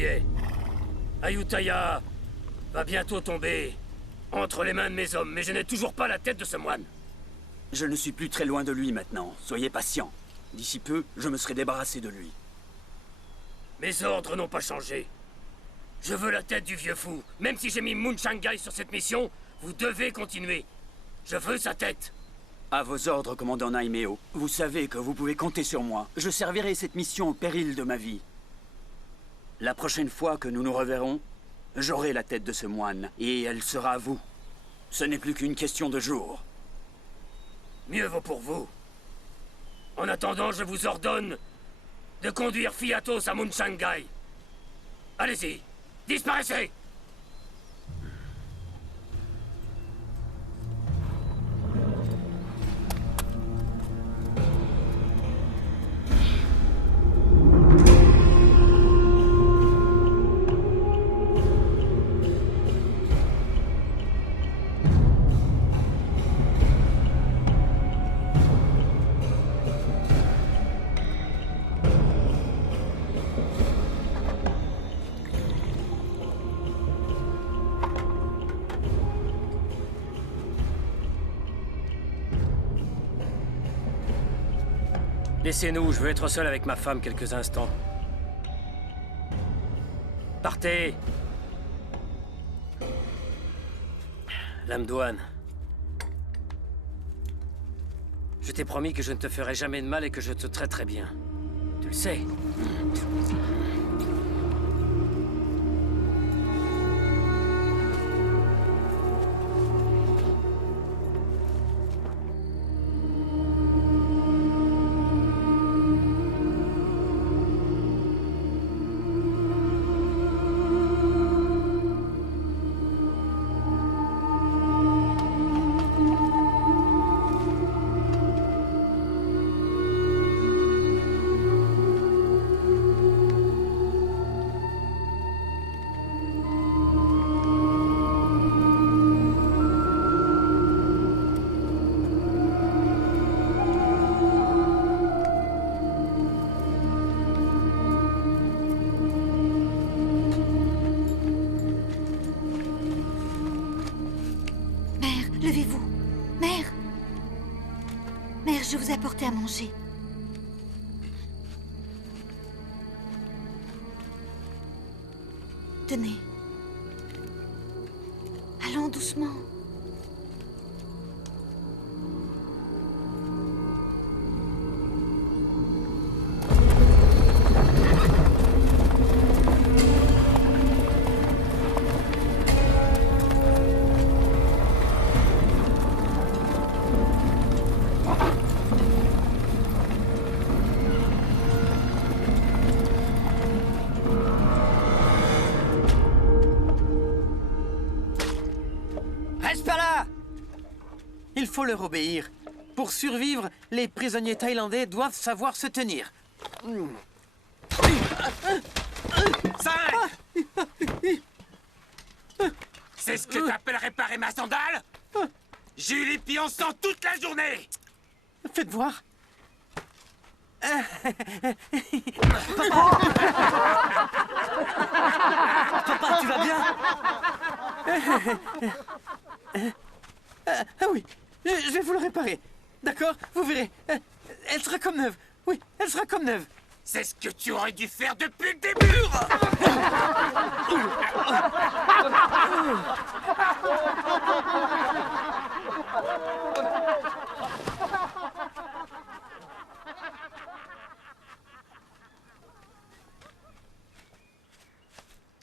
y est. Ayutthaya va bientôt tomber entre les mains de mes hommes, mais je n'ai toujours pas la tête de ce moine. Je ne suis plus très loin de lui maintenant. Soyez patient. D'ici peu, je me serai débarrassé de lui. Mes ordres n'ont pas changé. Je veux la tête du vieux fou. Même si j'ai mis Mun Shangai sur cette mission, vous devez continuer. Je veux sa tête. À vos ordres, commandant Naimeo. Vous savez que vous pouvez compter sur moi. Je servirai cette mission au péril de ma vie. La prochaine fois que nous nous reverrons, j'aurai la tête de ce moine, et elle sera à vous. Ce n'est plus qu'une question de jours. Mieux vaut pour vous. En attendant, je vous ordonne de conduire Fiatos à Mun Shangai. Allez-y, disparaissez! Laissez-nous, je veux être seul avec ma femme quelques instants. Partez! Lamdouane. Je t'ai promis que je ne te ferai jamais de mal et que je te traiterai bien. Tu le sais. Levez-vous. Mère! Mère, je vous ai apporté à manger. Tenez. Allons doucement. Il faut leur obéir. Pour survivre, les prisonniers thaïlandais doivent savoir se tenir. 5! C'est ce que t'appelles réparer ma sandale? J'ai eu les pieds en sang toute la journée! Faites voir. Papa, tu vas bien? Ah oui, je vais vous le réparer. D'accord? Vous verrez. Elle sera comme neuve. Oui, elle sera comme neuve. C'est ce que tu aurais dû faire depuis le début!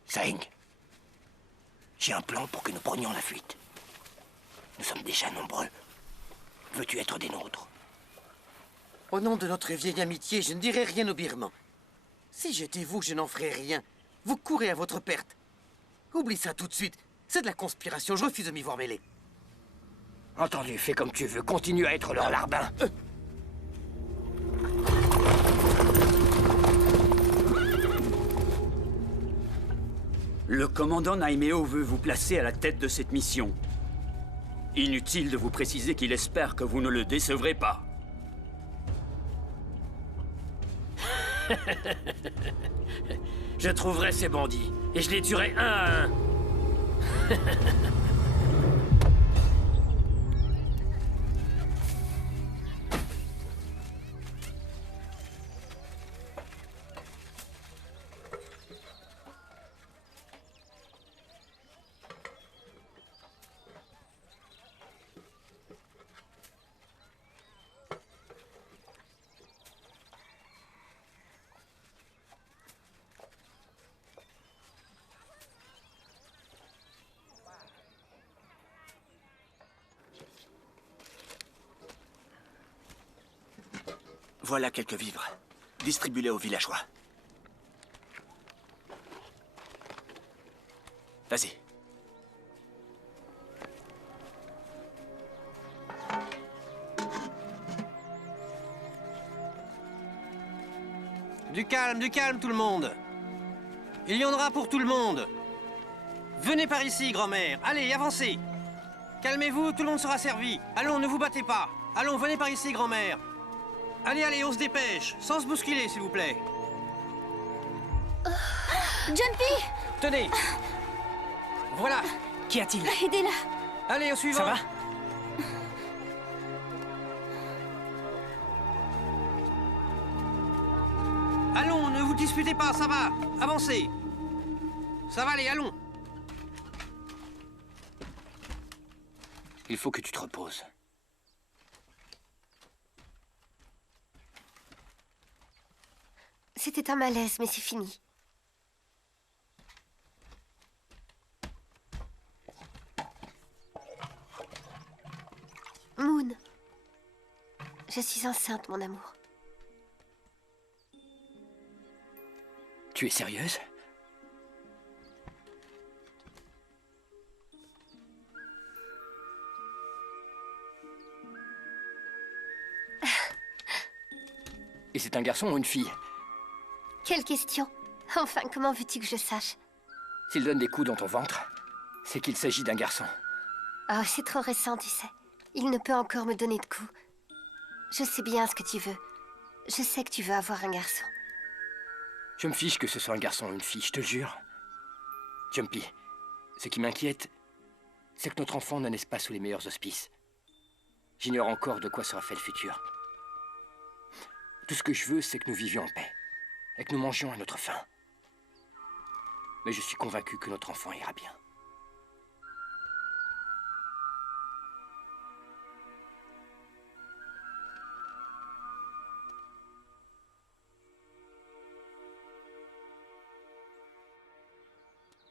Zeng, j'ai un plan pour que nous prenions la fuite. Nous sommes déjà nombreux. Veux-tu être des nôtres? Au nom de notre vieille amitié, je ne dirai rien aux Birmans. Si j'étais vous, je n'en ferais rien. Vous courez à votre perte. Oublie ça tout de suite. C'est de la conspiration, je refuse de m'y voir mêler. Entendu, fais comme tu veux. Continue à être leur larbin. Le commandant Naimeo veut vous placer à la tête de cette mission. Inutile de vous préciser qu'il espère que vous ne le décevrez pas. Je trouverai ces bandits, et je les tuerai un à un. Voilà quelques vivres. Distribuez-les aux villageois. Vas-y. Du calme tout le monde. Il y en aura pour tout le monde. Venez par ici, grand-mère. Allez, avancez. Calmez-vous, tout le monde sera servi. Allons, ne vous battez pas. Allons, venez par ici, grand-mère. Allez, allez, on se dépêche. Sans se bousculer, s'il vous plaît. Jumpy! Tenez. Voilà. Qu'y a-t-il? Aidez-la. Allez, au suivant. Ça va? Allons, ne vous disputez pas, ça va. Avancez. Ça va, allez, allons. Il faut que tu te reposes. C'était un malaise, mais c'est fini. Moon. Je suis enceinte, mon amour. Tu es sérieuse? Et c'est un garçon ou une fille? Quelle question? Enfin, comment veux-tu que je sache? S'il donne des coups dans ton ventre, c'est qu'il s'agit d'un garçon. Oh, c'est trop récent, tu sais. Il ne peut encore me donner de coups. Je sais bien ce que tu veux. Je sais que tu veux avoir un garçon. Je me fiche que ce soit un garçon ou une fille, je te jure. Jumpy, ce qui m'inquiète, c'est que notre enfant ne naisse pas sous les meilleurs auspices. J'ignore encore de quoi sera fait le futur. Tout ce que je veux, c'est que nous vivions en paix. Et que nous mangions à notre faim. Mais je suis convaincu que notre enfant ira bien.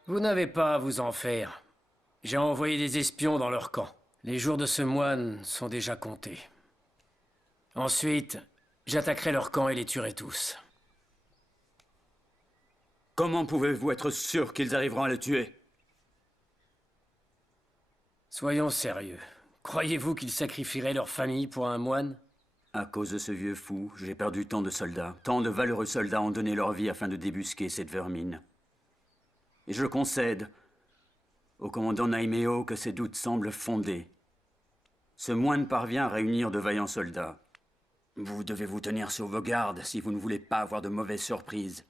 Vous n'avez pas à vous en faire. J'ai envoyé des espions dans leur camp. Les jours de ce moine sont déjà comptés. Ensuite, j'attaquerai leur camp et les tuerai tous. Comment pouvez-vous être sûr qu'ils arriveront à le tuer? Soyons sérieux. Croyez-vous qu'ils sacrifieraient leur famille pour un moine? À cause de ce vieux fou, j'ai perdu tant de soldats. Tant de valeureux soldats ont donné leur vie afin de débusquer cette vermine. Et je concède au commandant Naimeo que ses doutes semblent fondés. Ce moine parvient à réunir de vaillants soldats. Vous devez vous tenir sur vos gardes si vous ne voulez pas avoir de mauvaises surprises.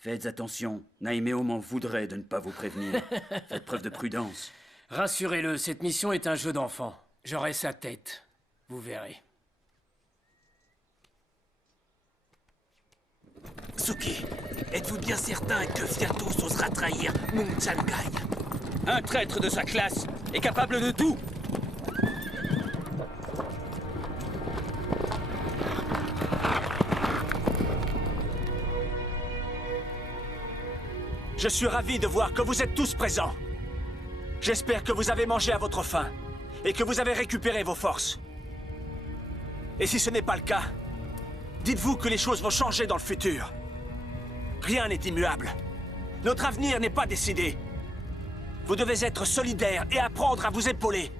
Faites attention, Naimeo m'en voudrait de ne pas vous prévenir. Faites preuve de prudence. Rassurez-le, cette mission est un jeu d'enfant. J'aurai sa tête. Vous verrez. Suki, êtes-vous bien certain que Fyatos osera trahir Mung Changai? Un traître de sa classe est capable de tout. Je suis ravi de voir que vous êtes tous présents. J'espère que vous avez mangé à votre faim et que vous avez récupéré vos forces. Et si ce n'est pas le cas, dites-vous que les choses vont changer dans le futur. Rien n'est immuable. Notre avenir n'est pas décidé. Vous devez être solidaires et apprendre à vous épauler.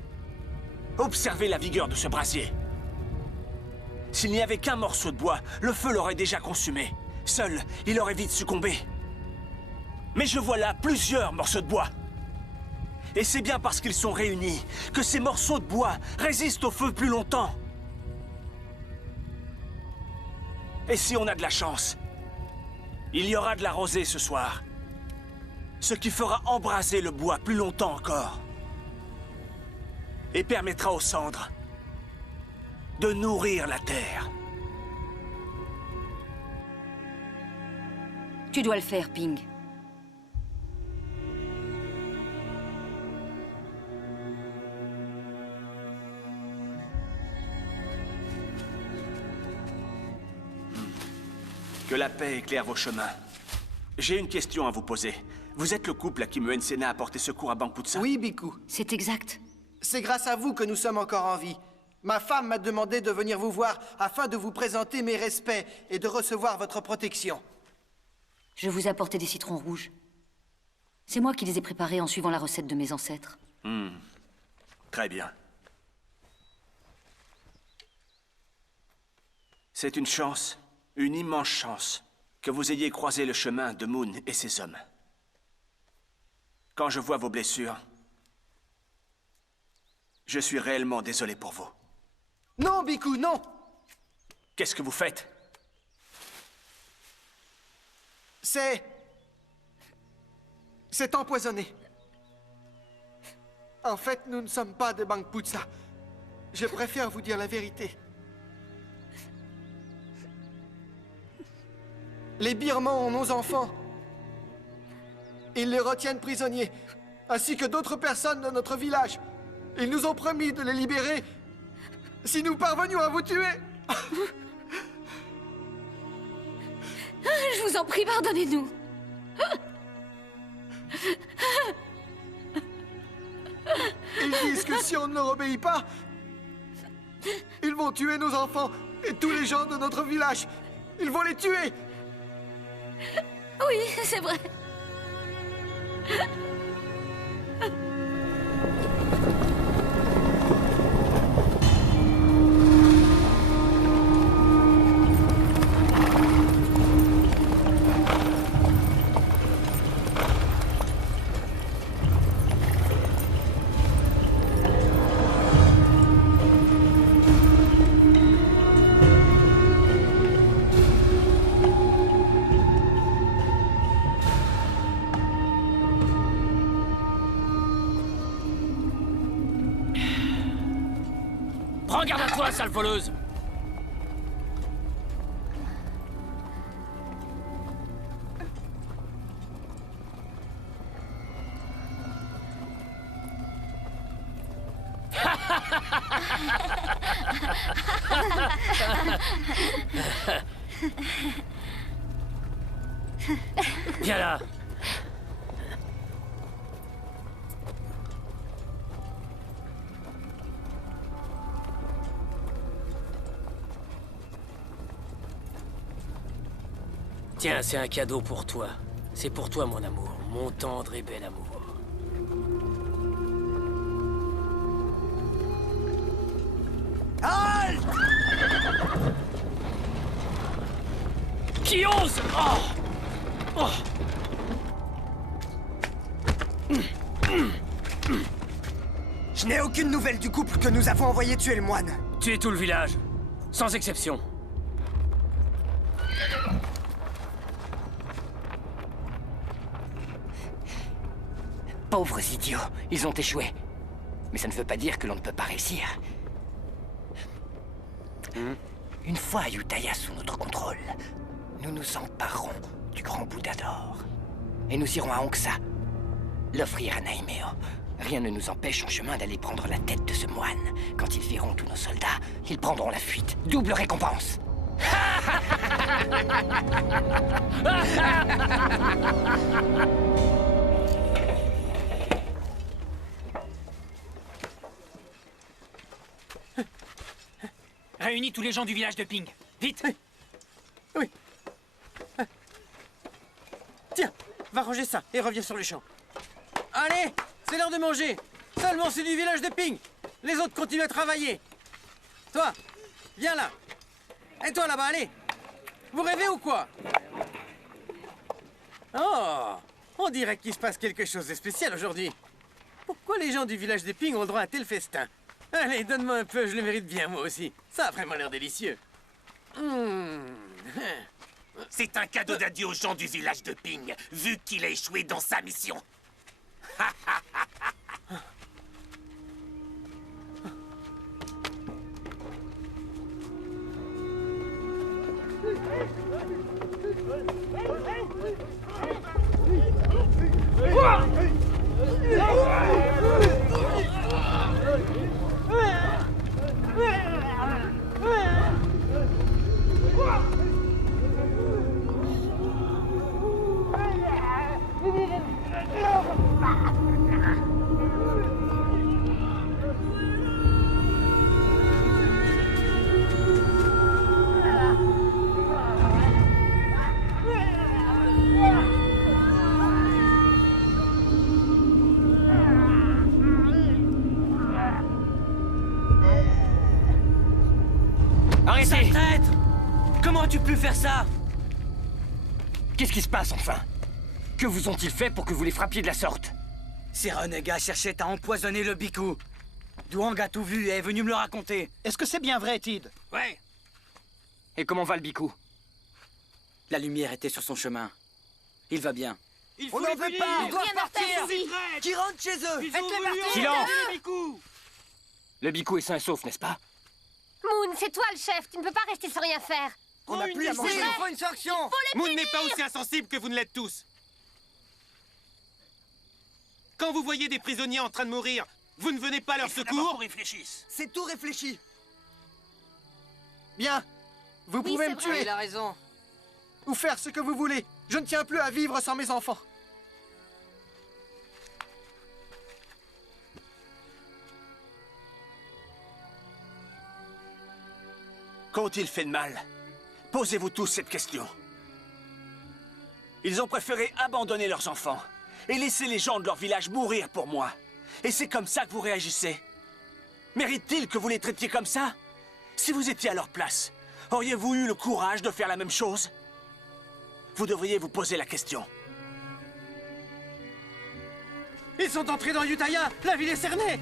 Observez la vigueur de ce brasier. S'il n'y avait qu'un morceau de bois, le feu l'aurait déjà consumé. Seul, il aurait vite succombé. Mais je vois là plusieurs morceaux de bois. Et c'est bien parce qu'ils sont réunis que ces morceaux de bois résistent au feu plus longtemps. Et si on a de la chance, Il y aura de la rosée ce soir. Ce qui fera embraser le bois plus longtemps encore. Et permettra aux cendres de nourrir la terre. Tu dois le faire, Ping. Que la paix éclaire vos chemins. J'ai une question à vous poser. Vous êtes le couple à qui Muensena a porté secours à Bangputsa? Oui, Biku. C'est exact. C'est grâce à vous que nous sommes encore en vie. Ma femme m'a demandé de venir vous voir afin de vous présenter mes respects et de recevoir votre protection. Je vous ai apporté des citrons rouges. C'est moi qui les ai préparés en suivant la recette de mes ancêtres. Très bien. C'est une chance, une immense chance, que vous ayez croisé le chemin de Moon et ses hommes. Quand je vois vos blessures, je suis réellement désolé pour vous. Non, Biku, non! Qu'est-ce que vous faites? C'est empoisonné. En fait, nous ne sommes pas de Bangputsa. Je préfère vous dire la vérité. Les Birmans ont nos enfants. Ils les retiennent prisonniers, ainsi que d'autres personnes de notre village. Ils nous ont promis de les libérer si nous parvenions à vous tuer. Je vous en prie, pardonnez-nous. Ils disent que si on ne leur obéit pas, ils vont tuer nos enfants et tous les gens de notre village. Ils vont les tuer. Oui, c'est vrai. Prends garde à toi, sale voleuse! Viens là! Tiens, c'est un cadeau pour toi. C'est pour toi, mon amour. Mon tendre et bel amour. Halte! Qui ose? Oh! Je n'ai aucune nouvelle du couple que nous avons envoyé tuer le moine. Tuez tout le village. Sans exception. Pauvres idiots, ils ont échoué. Mais ça ne veut pas dire que l'on ne peut pas réussir. Une fois Ayutthaya sous notre contrôle, nous nous emparerons du grand Bouddha d'or. Et nous irons à Hongsa, l'offrir à Naimeo. Rien ne nous empêche en chemin d'aller prendre la tête de ce moine. Quand ils verront tous nos soldats, ils prendront la fuite. Double récompense. Réunis tous les gens du village de Ping. Vite! Oui. Tiens, va ranger ça et reviens sur le champ. Allez, c'est l'heure de manger. Seulement c'est du village de Ping. Les autres continuent à travailler. Toi, viens là. Et toi là-bas, allez. Vous rêvez ou quoi? Oh, on dirait qu'il se passe quelque chose de spécial aujourd'hui. Pourquoi les gens du village de Ping ont le droit à tel festin? Allez, donne-moi un peu, je le mérite bien moi aussi. Ça a vraiment l'air délicieux. C'est un cadeau d'adieu aux gens du village de Ping, vu qu'il a échoué dans sa mission. Arrêtez! Traître! Comment as-tu pu faire ça? Qu'est-ce qui se passe, enfin? Que vous ont-ils fait pour que vous les frappiez de la sorte? Ces renégats cherchaient à empoisonner le Biku. Douang a tout vu et est venu me le raconter. Est-ce que c'est bien vrai, Tid? Ouais. Et comment va le Biku? La lumière était sur son chemin. Il va bien. On n'en veut pas! Ils doivent partir! Qui rentrent chez eux! Faites-les partir! Silence! Le Biku est sain et sauf, n'est-ce pas? Moon, c'est toi le chef, tu ne peux pas rester sans rien faire. On n'a plus à manger, il faut une sanction! Moon n'est pas aussi insensible que vous ne l'êtes tous. Quand vous voyez des prisonniers en train de mourir, vous ne venez pas à leur secours? C'est tout réfléchi. Bien. Vous pouvez me tuer. Il a raison. Ou faire ce que vous voulez. Je ne tiens plus à vivre sans mes enfants. Qu'ont-ils fait de mal? Posez-vous tous cette question. Ils ont préféré abandonner leurs enfants et laisser les gens de leur village mourir pour moi. Et c'est comme ça que vous réagissez? Mérite-t-il que vous les traitiez comme ça? Si vous étiez à leur place, auriez-vous eu le courage de faire la même chose? Vous devriez vous poser la question. Ils sont entrés dans Utaya! La ville est cernée!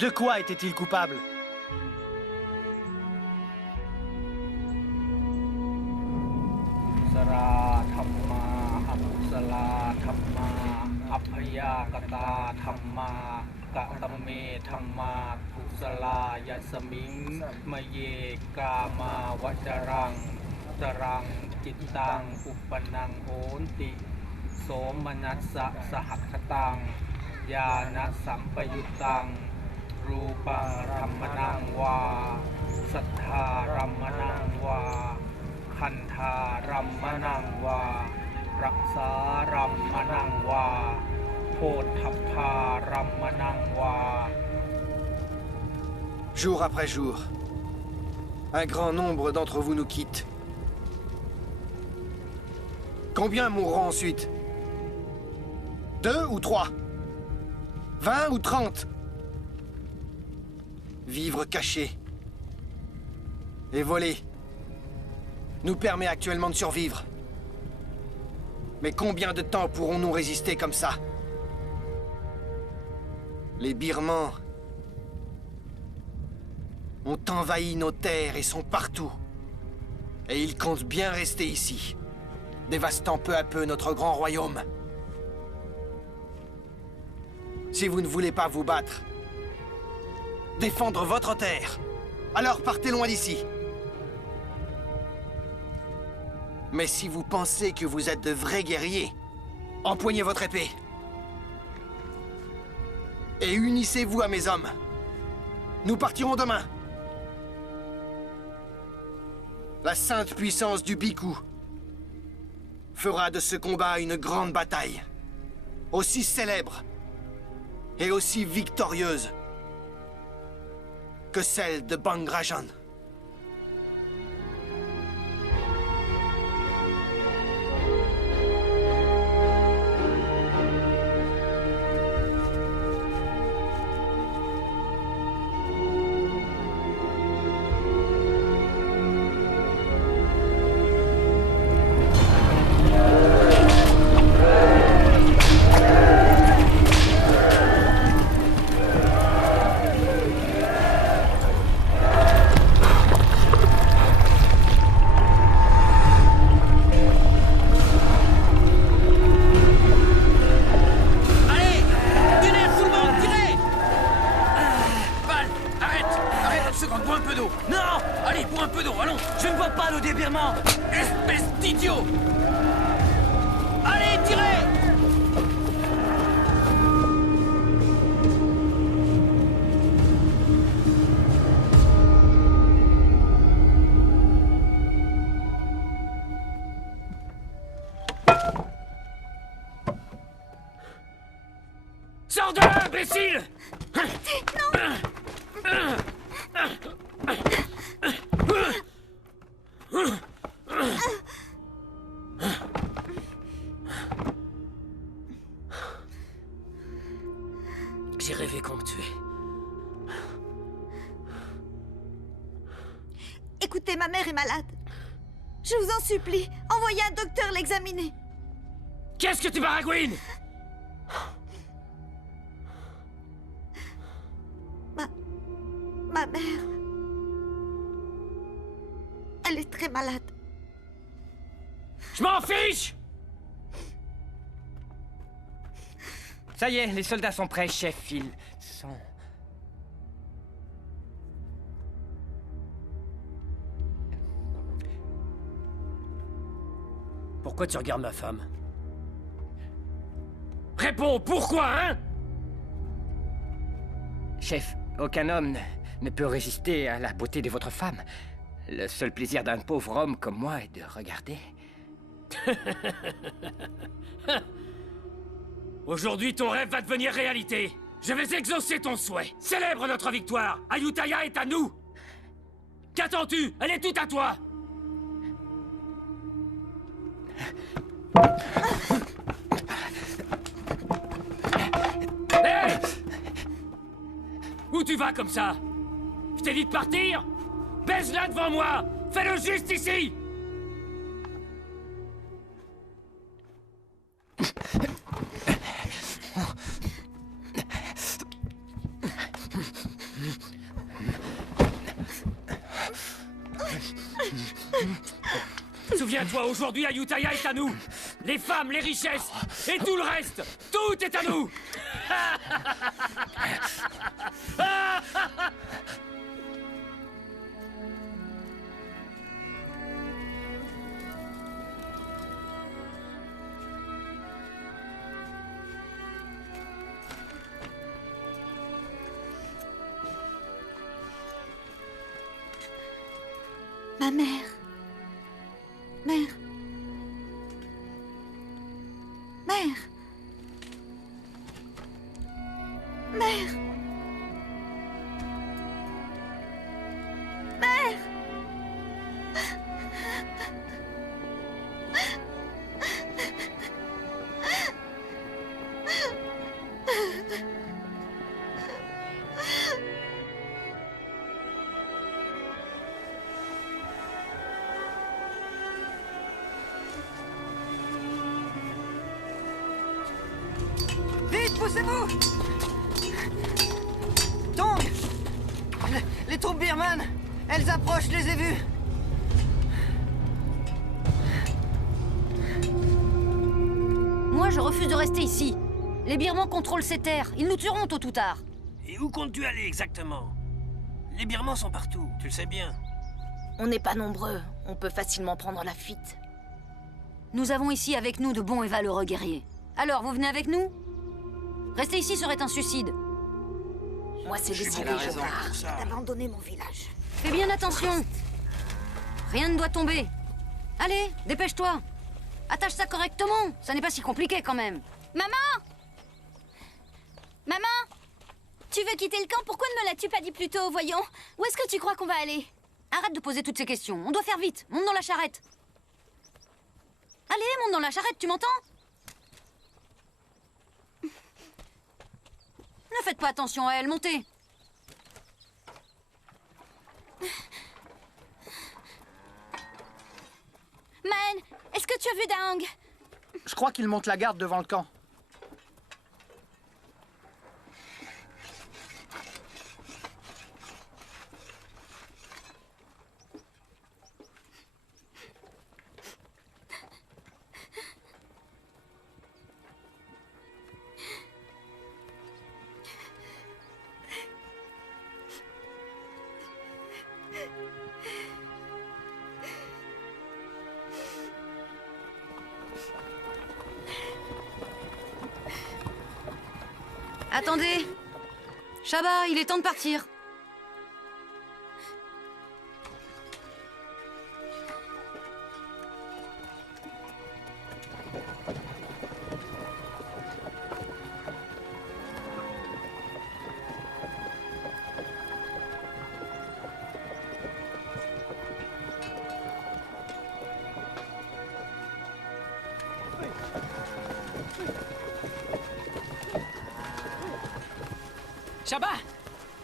De quoi était-il coupable?รูปังรัมมนังวาสัทธารัมมนังวาคันธารัมมนังวารักษารัมมนังวาโภ ทัพพารัมมนังวา Jour après jour, un grand nombre d'entre vous nous quittent. Combien mourront ensuite? 2 ou 3? 20 ou 30? Vivre caché et voler nous permet actuellement de survivre. Mais combien de temps pourrons-nous résister comme ça? Les Birmans ont envahi nos terres et sont partout. Et ils comptent bien rester ici, dévastant peu à peu notre grand royaume. Si vous ne voulez pas vous battre, défendre votre terre, alors partez loin d'ici. Mais si vous pensez que vous êtes de vrais guerriers, empoignez votre épée. Et unissez-vous à mes hommes. Nous partirons demain. La sainte puissance du Bhikkhu fera de ce combat une grande bataille, aussi célèbre et aussi victorieuse que celle de Bangrajan. Sors de là, imbécile! J'ai rêvé qu'on me tuait. Écoutez, ma mère est malade. Je vous en supplie, envoyez un docteur l'examiner. Qu'est-ce que tu baragouines? Ma mère... Elle est très malade. Je m'en fiche! Ça y est, les soldats sont prêts, chef. Ils sont... Pourquoi tu regardes ma femme? Réponds, pourquoi, hein? Chef, aucun homme ne peut résister à la beauté de votre femme. Le seul plaisir d'un pauvre homme comme moi est de regarder. Aujourd'hui, ton rêve va devenir réalité. Je vais exaucer ton souhait. Célèbre notre victoire. Ayutthaya est à nous. Qu'attends-tu? Elle est toute à toi. Hey! Où tu vas comme ça? Je t'ai dit de partir? Baise-la devant moi! Fais-le juste ici! Souviens-toi, aujourd'hui, Ayutthaya est à nous. Les femmes, les richesses et tout le reste. Tout est à nous. Ma mère. Mère. Mère. Dépêchez-vous! Tong! Les troupes birmanes! Elles approchent, je les ai vues! Moi, je refuse de rester ici. Les Birmans contrôlent ces terres. Ils nous tueront tôt ou tard. Et où comptes-tu aller exactement? Les Birmans sont partout, tu le sais bien. On n'est pas nombreux. On peut facilement prendre la fuite. Nous avons ici avec nous de bons et valeureux guerriers. Alors, vous venez avec nous? Rester ici serait un suicide. Moi, c'est décidé, je pars. D'abandonner mon village. Fais bien attention. Rien ne doit tomber. Allez, dépêche-toi. Attache ça correctement. Ça n'est pas si compliqué quand même. Maman! Maman! Tu veux quitter le camp? Pourquoi ne me l'as-tu pas dit plus tôt, voyons? Où est-ce que tu crois qu'on va aller? Arrête de poser toutes ces questions. On doit faire vite. Monte dans la charrette. Allez, monte dans la charrette, tu m'entends? Ne faites pas attention à elle, montez. Man, est-ce que tu as vu Daang? Je crois qu'il monte la garde devant le camp. Attendez. Shaba, il est temps de partir. Shaba!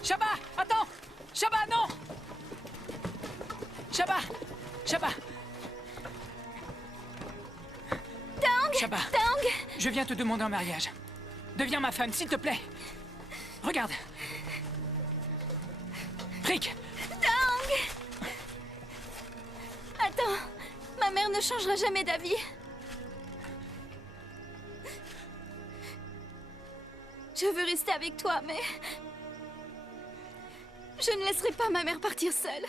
Shaba! Attends! Shaba, non! Shaba! Shaba! Daang! Shaba! Daang! Je viens te demander en mariage. Deviens ma femme, s'il te plaît. Regarde. Frick! Daang! Attends, ma mère ne changera jamais d'avis. Je veux rester avec toi, mais... je ne laisserai pas ma mère partir seule.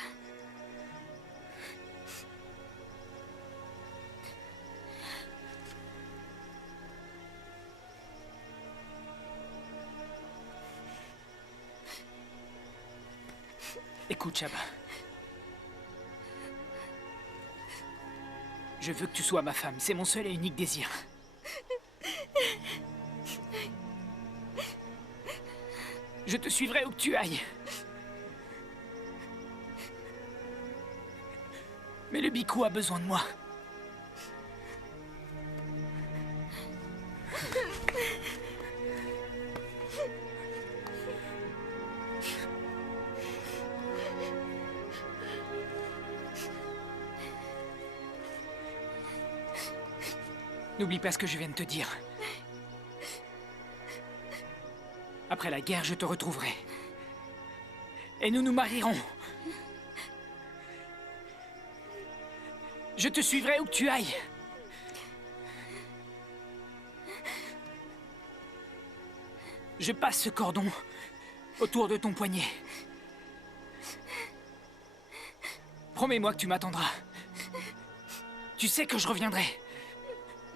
Écoute, Shaba. Je veux que tu sois ma femme. C'est mon seul et unique désir. Je te suivrai où que tu ailles. Mais le Bhikkhu a besoin de moi. N'oublie pas ce que je viens de te dire. Après la guerre, je te retrouverai. Et nous nous marierons. Je te suivrai où que tu ailles. Je passe ce cordon autour de ton poignet. Promets-moi que tu m'attendras. Tu sais que je reviendrai.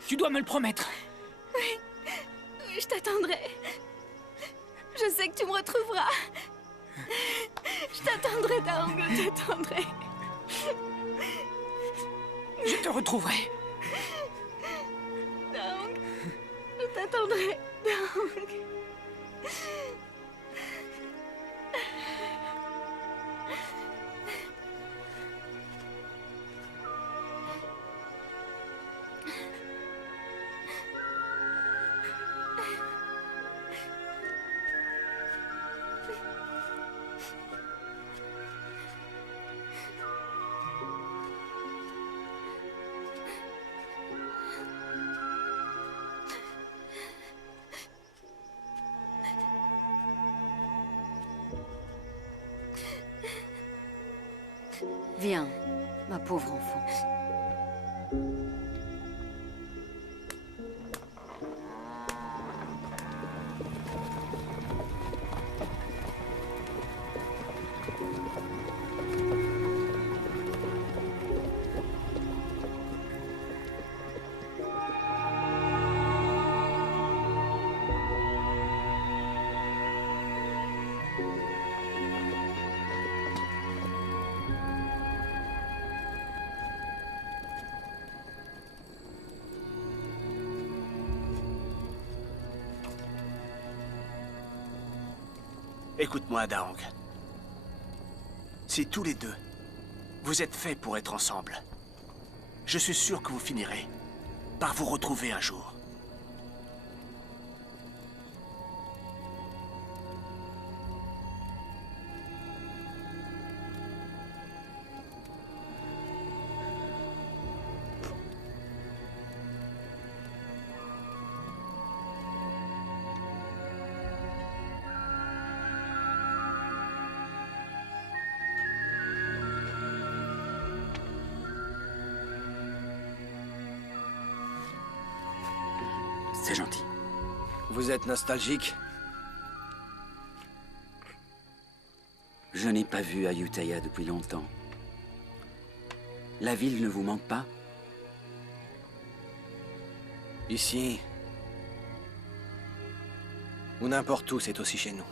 Tu dois me le promettre. Oui, je t'attendrai. Je sais que tu me retrouveras. Je t'attendrai, Daang, je t'attendrai. Je te retrouverai. Daang, je t'attendrai, Daang. Viens, ma pauvre enfant. Écoute-moi, Daang. Si tous les deux, vous êtes faits pour être ensemble, je suis sûr que vous finirez par vous retrouver un jour. C'est gentil. Vous êtes nostalgique? Je n'ai pas vu Ayutthaya depuis longtemps. La ville ne vous manque pas? Ici, ou n'importe où, c'est aussi chez nous.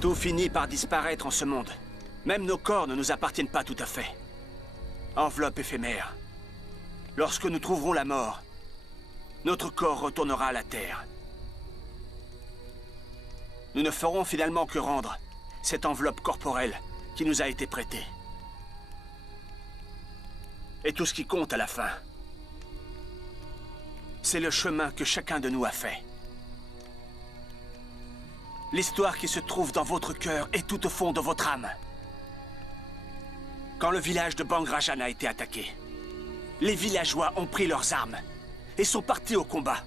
Tout finit par disparaître en ce monde. Même nos corps ne nous appartiennent pas tout à fait. Enveloppe éphémère. Lorsque nous trouverons la mort, notre corps retournera à la Terre. Nous ne ferons finalement que rendre cette enveloppe corporelle qui nous a été prêtée. Et tout ce qui compte à la fin, c'est le chemin que chacun de nous a fait. L'histoire qui se trouve dans votre cœur et tout au fond de votre âme. Quand le village de Bang Rajan a été attaqué, les villageois ont pris leurs armes et sont partis au combat,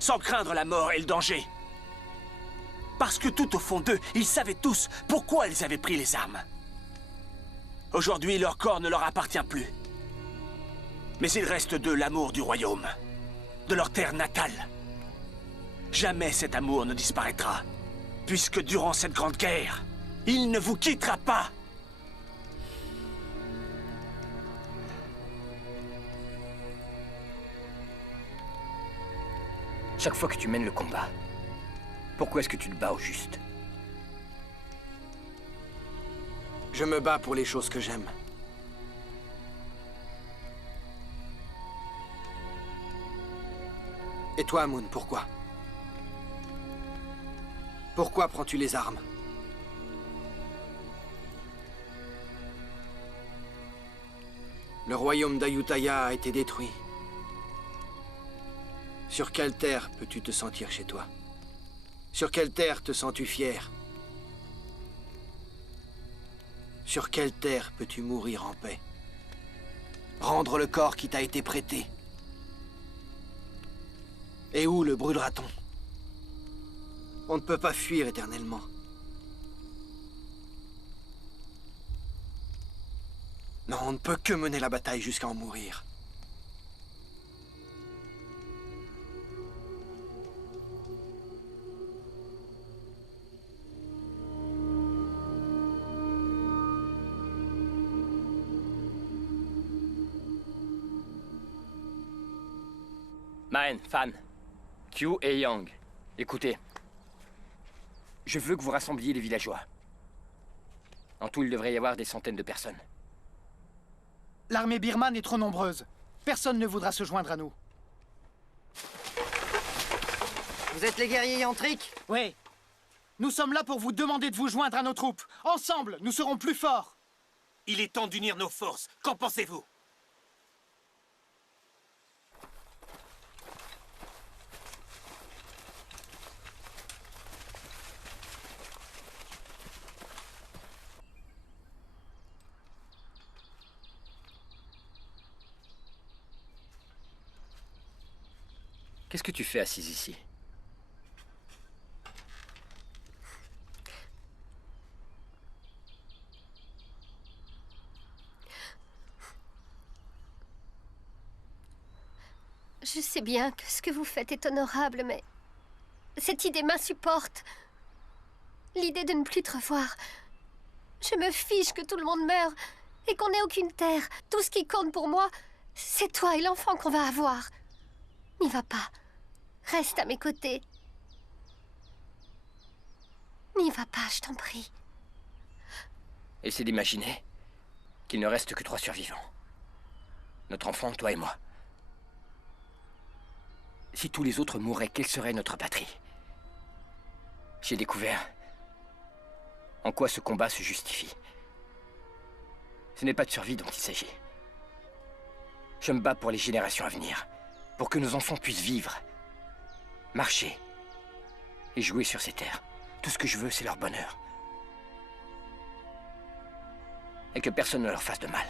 sans craindre la mort et le danger. Parce que tout au fond d'eux, ils savaient tous pourquoi ils avaient pris les armes. Aujourd'hui, leur corps ne leur appartient plus. Mais il reste d'eux l'amour du royaume, de leur terre natale. Jamais cet amour ne disparaîtra. Puisque durant cette grande guerre, il ne vous quittera pas. Chaque fois que tu mènes le combat, pourquoi est-ce que tu te bats au juste? Je me bats pour les choses que j'aime. Et toi, Moon, pourquoi? Pourquoi prends-tu les armes? Le royaume d'Ayutthaya a été détruit. Sur quelle terre peux-tu te sentir chez toi? Sur quelle terre te sens-tu fier? Sur quelle terre peux-tu mourir en paix? Rendre le corps qui t'a été prêté? Et où le brûlera-t-on? On ne peut pas fuir éternellement. Non, on ne peut que mener la bataille jusqu'à en mourir. Maen, Fan, Q et Yang, écoutez. Je veux que vous rassembliez les villageois. En tout, il devrait y avoir des centaines de personnes. L'armée birmane est trop nombreuse. Personne ne voudra se joindre à nous. Vous êtes les guerriers yantriques? Oui. Nous sommes là pour vous demander de vous joindre à nos troupes. Ensemble, nous serons plus forts. Il est temps d'unir nos forces. Qu'en pensez-vous? Qu'est-ce que tu fais assise ici? Je sais bien que ce que vous faites est honorable, mais cette idée m'insupporte. L'idée de ne plus te revoir. Je me fiche que tout le monde meure et qu'on n'ait aucune terre. Tout ce qui compte pour moi, c'est toi et l'enfant qu'on va avoir. N'y va pas. Reste à mes côtés. N'y va pas, je t'en prie. Essaie d'imaginer qu'il ne reste que 3 survivants. Notre enfant, toi et moi. Si tous les autres mouraient, quelle serait notre patrie? J'ai découvert en quoi ce combat se justifie. Ce n'est pas de survie dont il s'agit. Je me bats pour les générations à venir, pour que nos enfants puissent vivre, marcher et jouer sur ces terres. Tout ce que je veux, c'est leur bonheur. Et que personne ne leur fasse de mal.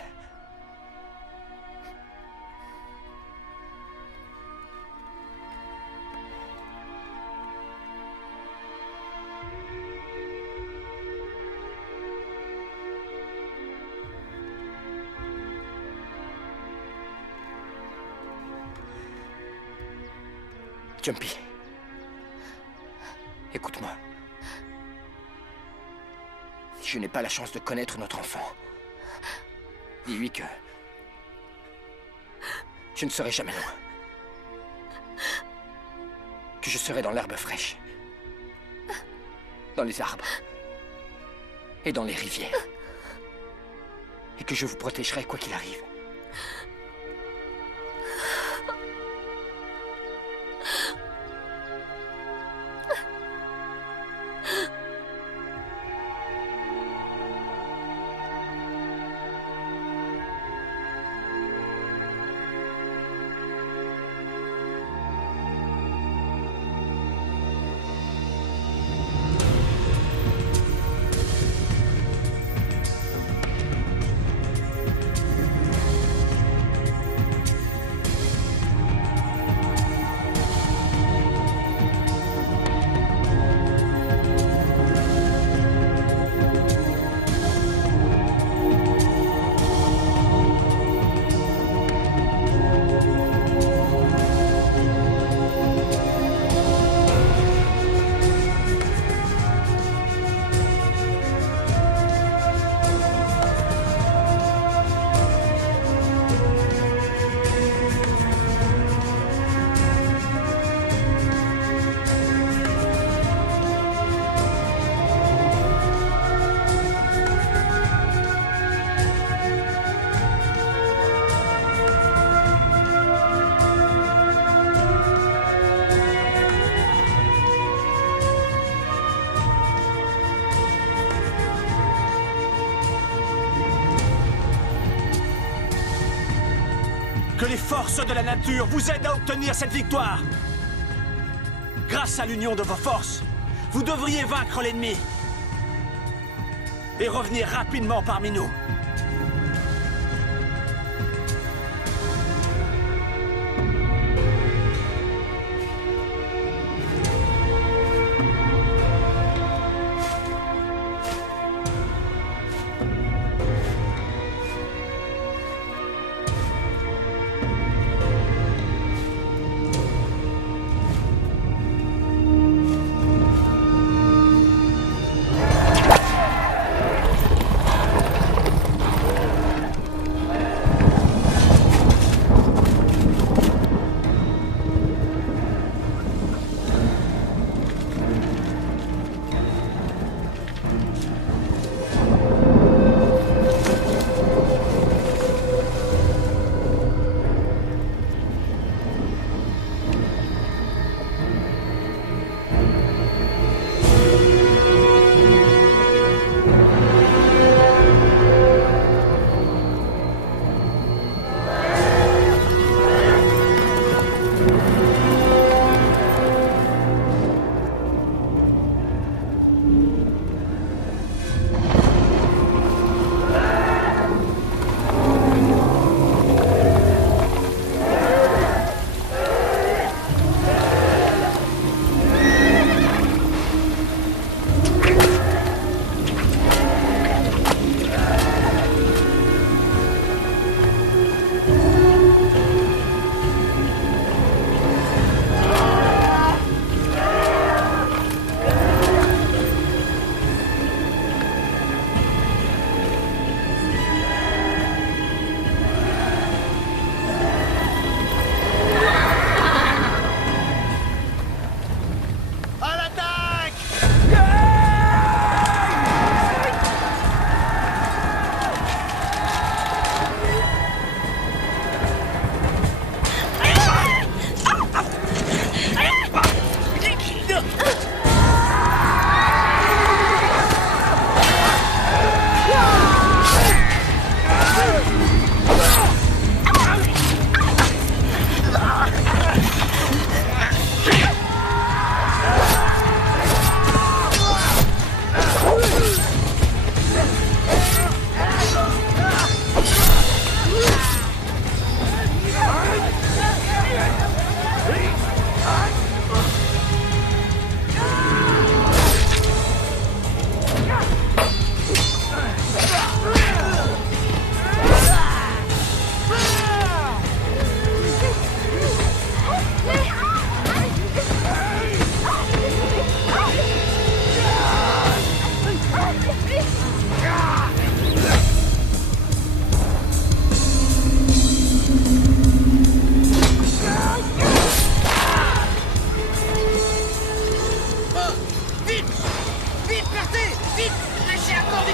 Jumpy, écoute-moi. Si je n'ai pas la chance de connaître notre enfant, dis-lui que je ne serai jamais loin. Que je serai dans l'herbe fraîche, dans les arbres et dans les rivières. Et que je vous protégerai quoi qu'il arrive. Que les forces de la nature vous aident à obtenir cette victoire. Grâce à l'union de vos forces, vous devriez vaincre l'ennemi et revenir rapidement parmi nous.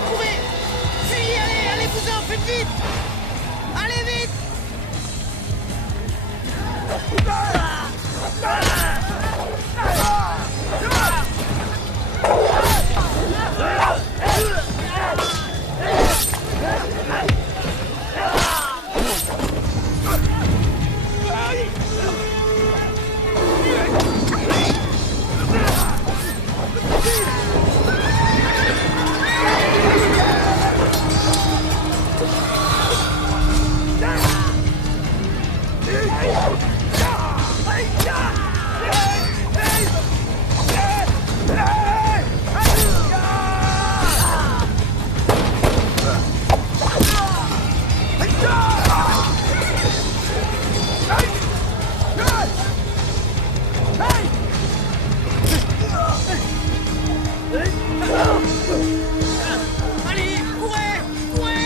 courez! Fuyez, allez-vous-en, faites vite! Allez vite! Allez, courez!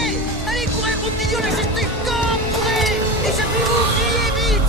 Allez, courez, groupe d'idiots, lâchez ce truc! Courez! Échappez-vous, fuyez vite!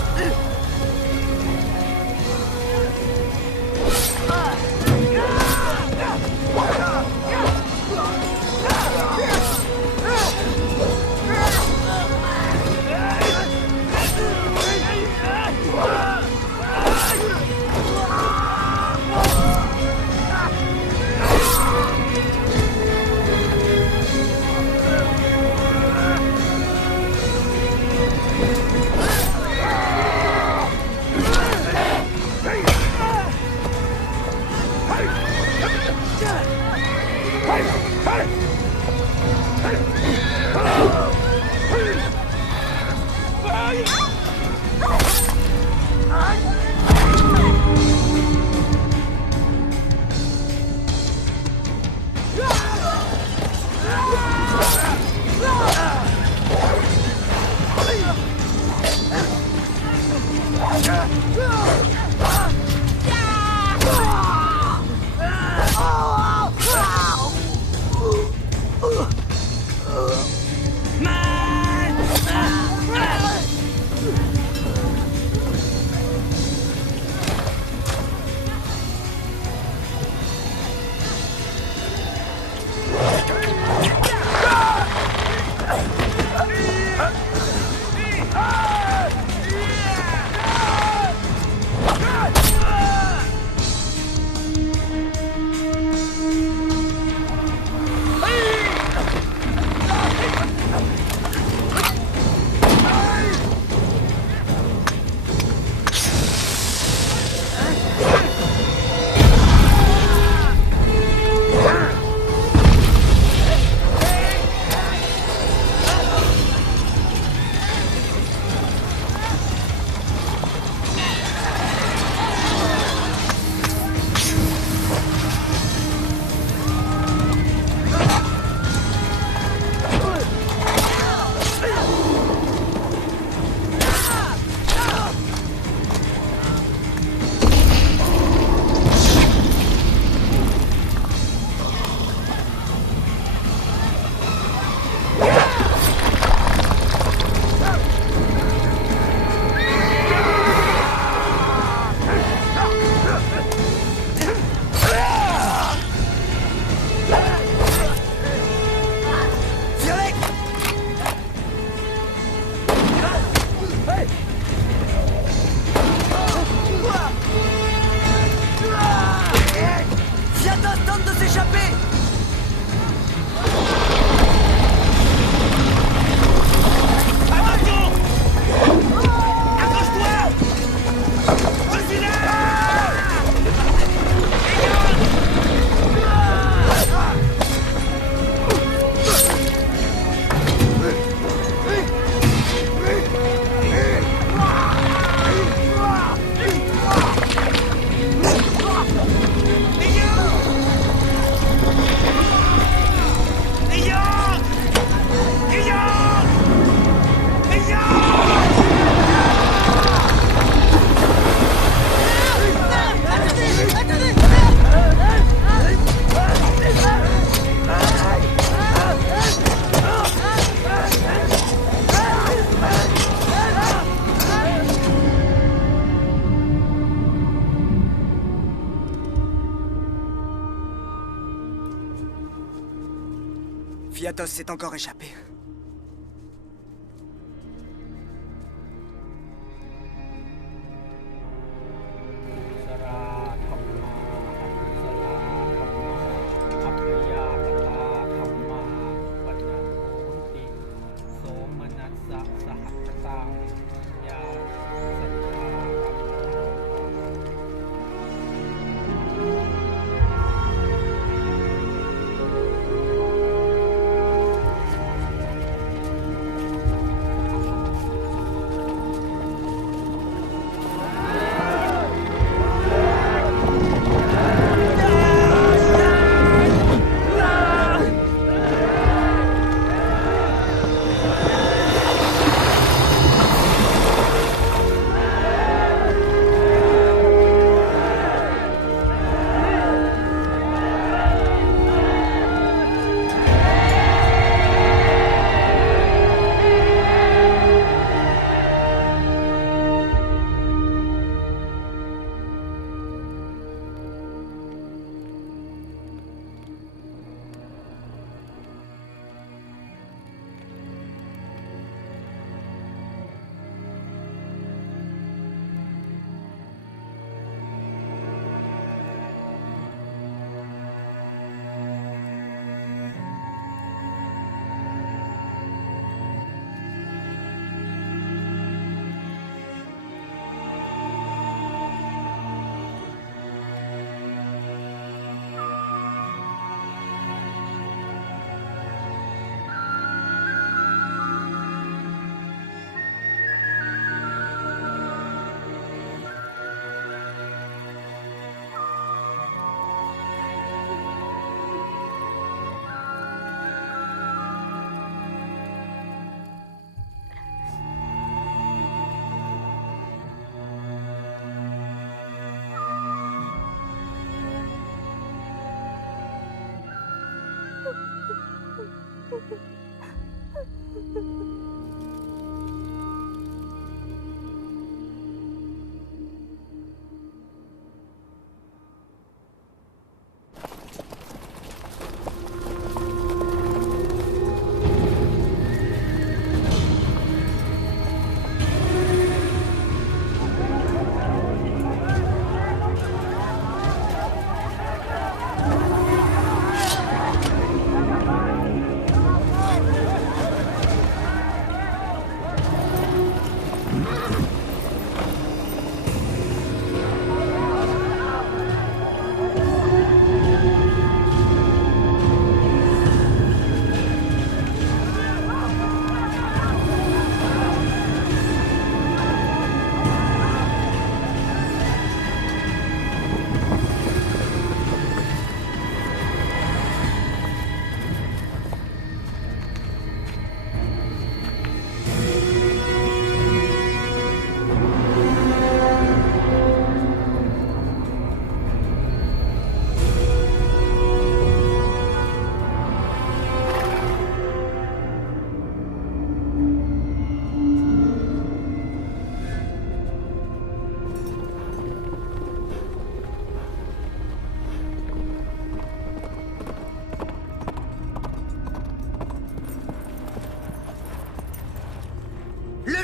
Fiatos s'est encore échappé.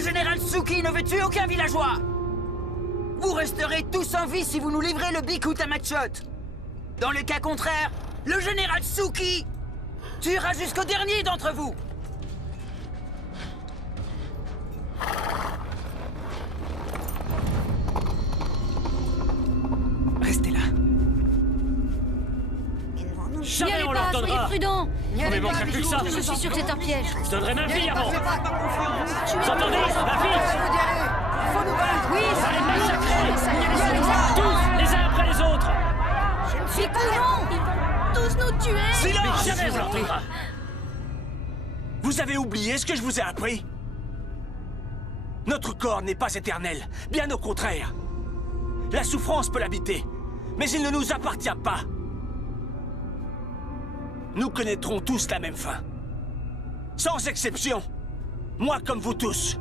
général Tsuki ne veut tuer aucun villageois. Vous resterez tous en vie si vous nous livrez le Bikut Amatshot. Dans le cas contraire, le général Tsuki tuera jusqu'au dernier d'entre vous. Restez là. Jamais N'y allez on pas, leur soyez donnera. prudents. N'y On allez ne pas, manquerait plus que ça. je suis sûr que c'est un piège. Je donnerai ma vie avant. Vous entendez, ma fille? Oui, Allez massacrer tous, les uns après les autres. C'est courant. Ils vont tous nous tuer. Silence! Jamais on leur donnera. Vous avez oublié ce que je vous ai appris? Notre corps n'est pas éternel, bien au contraire. La souffrance peut l'habiter, mais il ne nous appartient pas. Nous connaîtrons tous la même fin. Sans exception. Moi comme vous tous.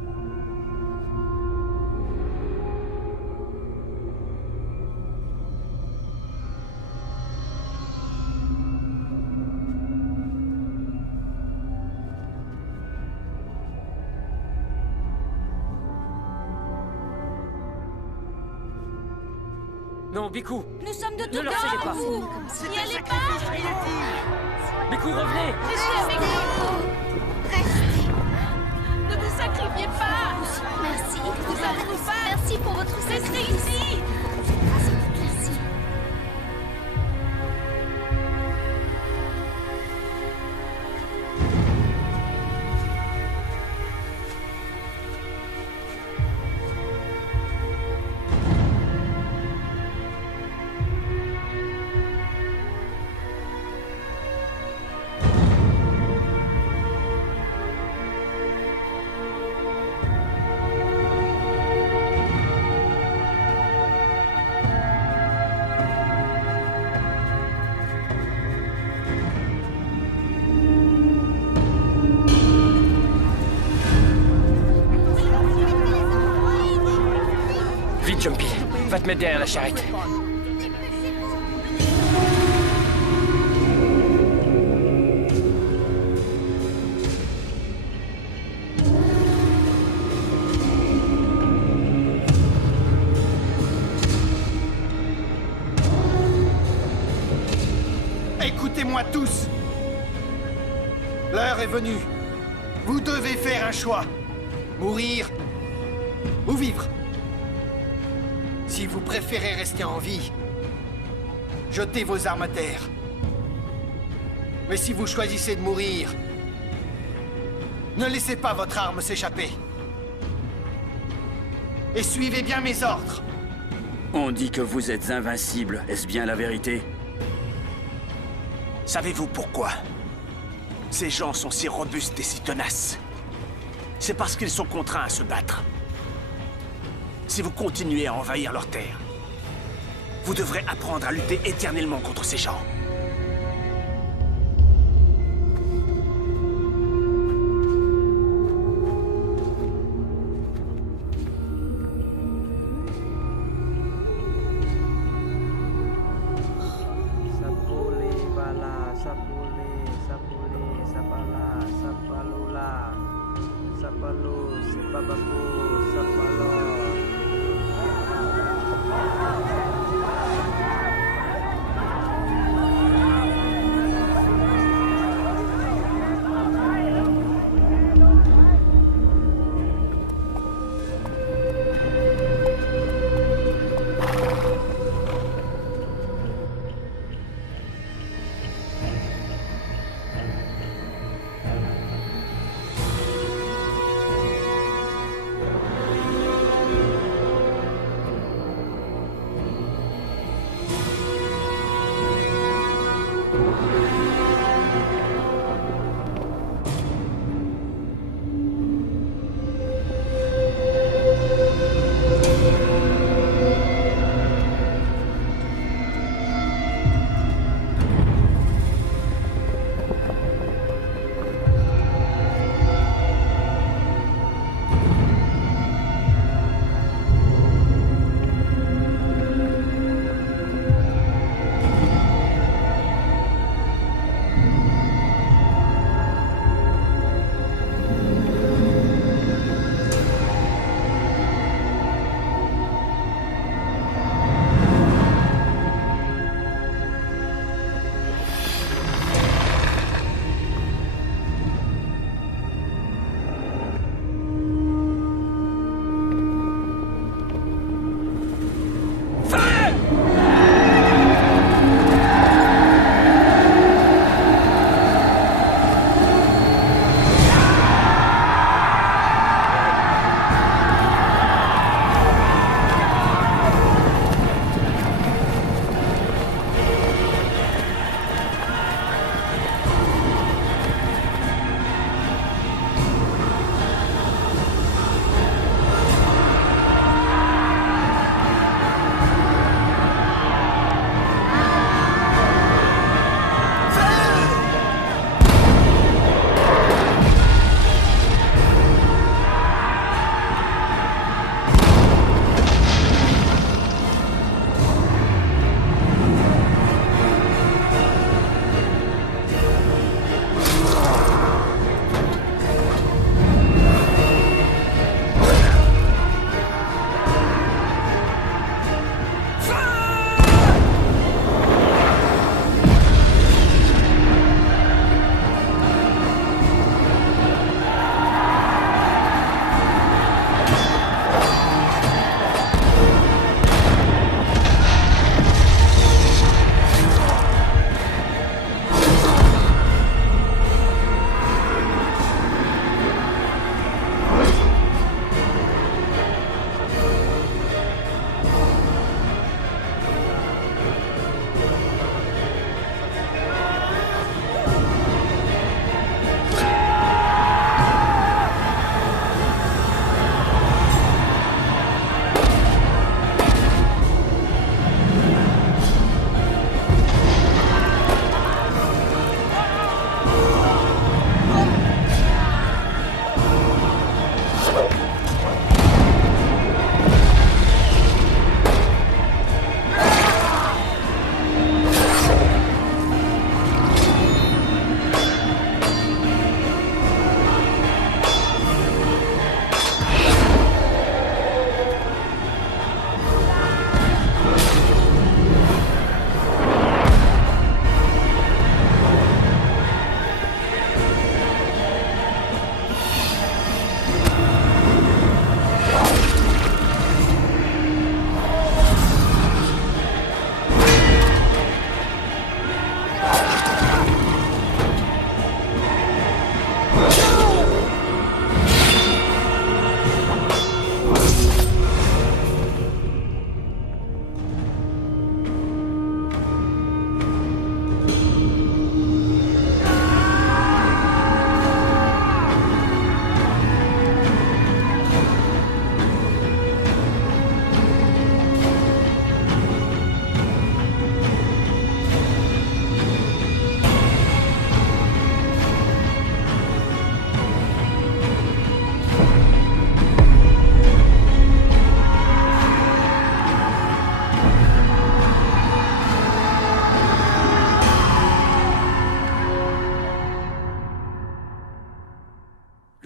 Non, Biku. Nous sommes de Ne tout leur cédez cœur pas. à vous. N'y allez pas. Biku, revenez. Restez avec nous. Ne vous sacrifiez pas. Merci. Nous avons faim. Merci pour votre Restez sacrifice. ici. Merci. Vite, Jumpy. Va te mettre derrière la charrette. Écoutez-moi tous. L'heure est venue. Vous devez faire un choix. Mourir ou vivre. Si vous préférez rester en vie, jetez vos armes à terre. Mais si vous choisissez de mourir, ne laissez pas votre arme s'échapper. Et suivez bien mes ordres. On dit que vous êtes invincible. Est-ce bien la vérité? Savez-vous pourquoi ces gens sont si robustes et si tenaces? C'est parce qu'ils sont contraints à se battre. Si vous continuez à envahir leur terre, vous devrez apprendre à lutter éternellement contre ces gens.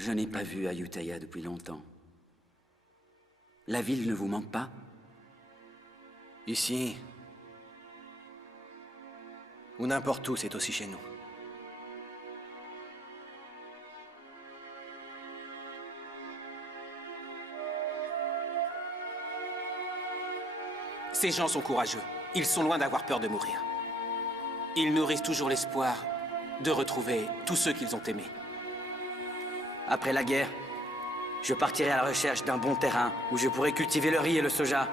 Je n'ai pas vu Ayutthaya depuis longtemps. La ville ne vous manque pas? Ici, ou n'importe où, c'est aussi chez nous. Ces gens sont courageux. Ils sont loin d'avoir peur de mourir. Ils nourrissent toujours l'espoir de retrouver tous ceux qu'ils ont aimés. Après la guerre, je partirai à la recherche d'un bon terrain où je pourrai cultiver le riz et le soja.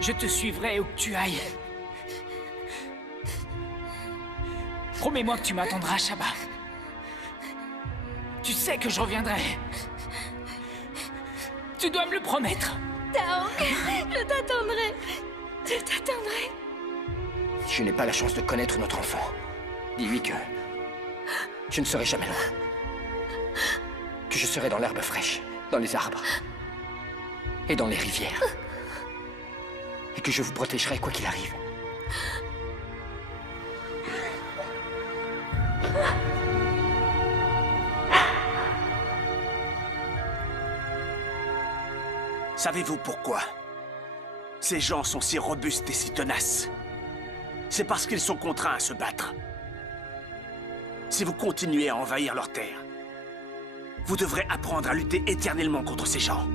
Je te suivrai où que tu ailles. Promets-moi que tu m'attendras, Shaba. Tu sais que je reviendrai. Tu dois me le promettre. Taong, je t'attendrai. Je t'attendrai. Si je n'ai pas la chance de connaître notre enfant, dis-lui que je ne serai jamais loin. Que je serai dans l'herbe fraîche, dans les arbres et dans les rivières. Et que je vous protégerai quoi qu'il arrive. Savez-vous pourquoi ces gens sont si robustes et si tenaces? C'est parce qu'ils sont contraints à se battre. Si vous continuez à envahir leurs terres, vous devrez apprendre à lutter éternellement contre ces gens.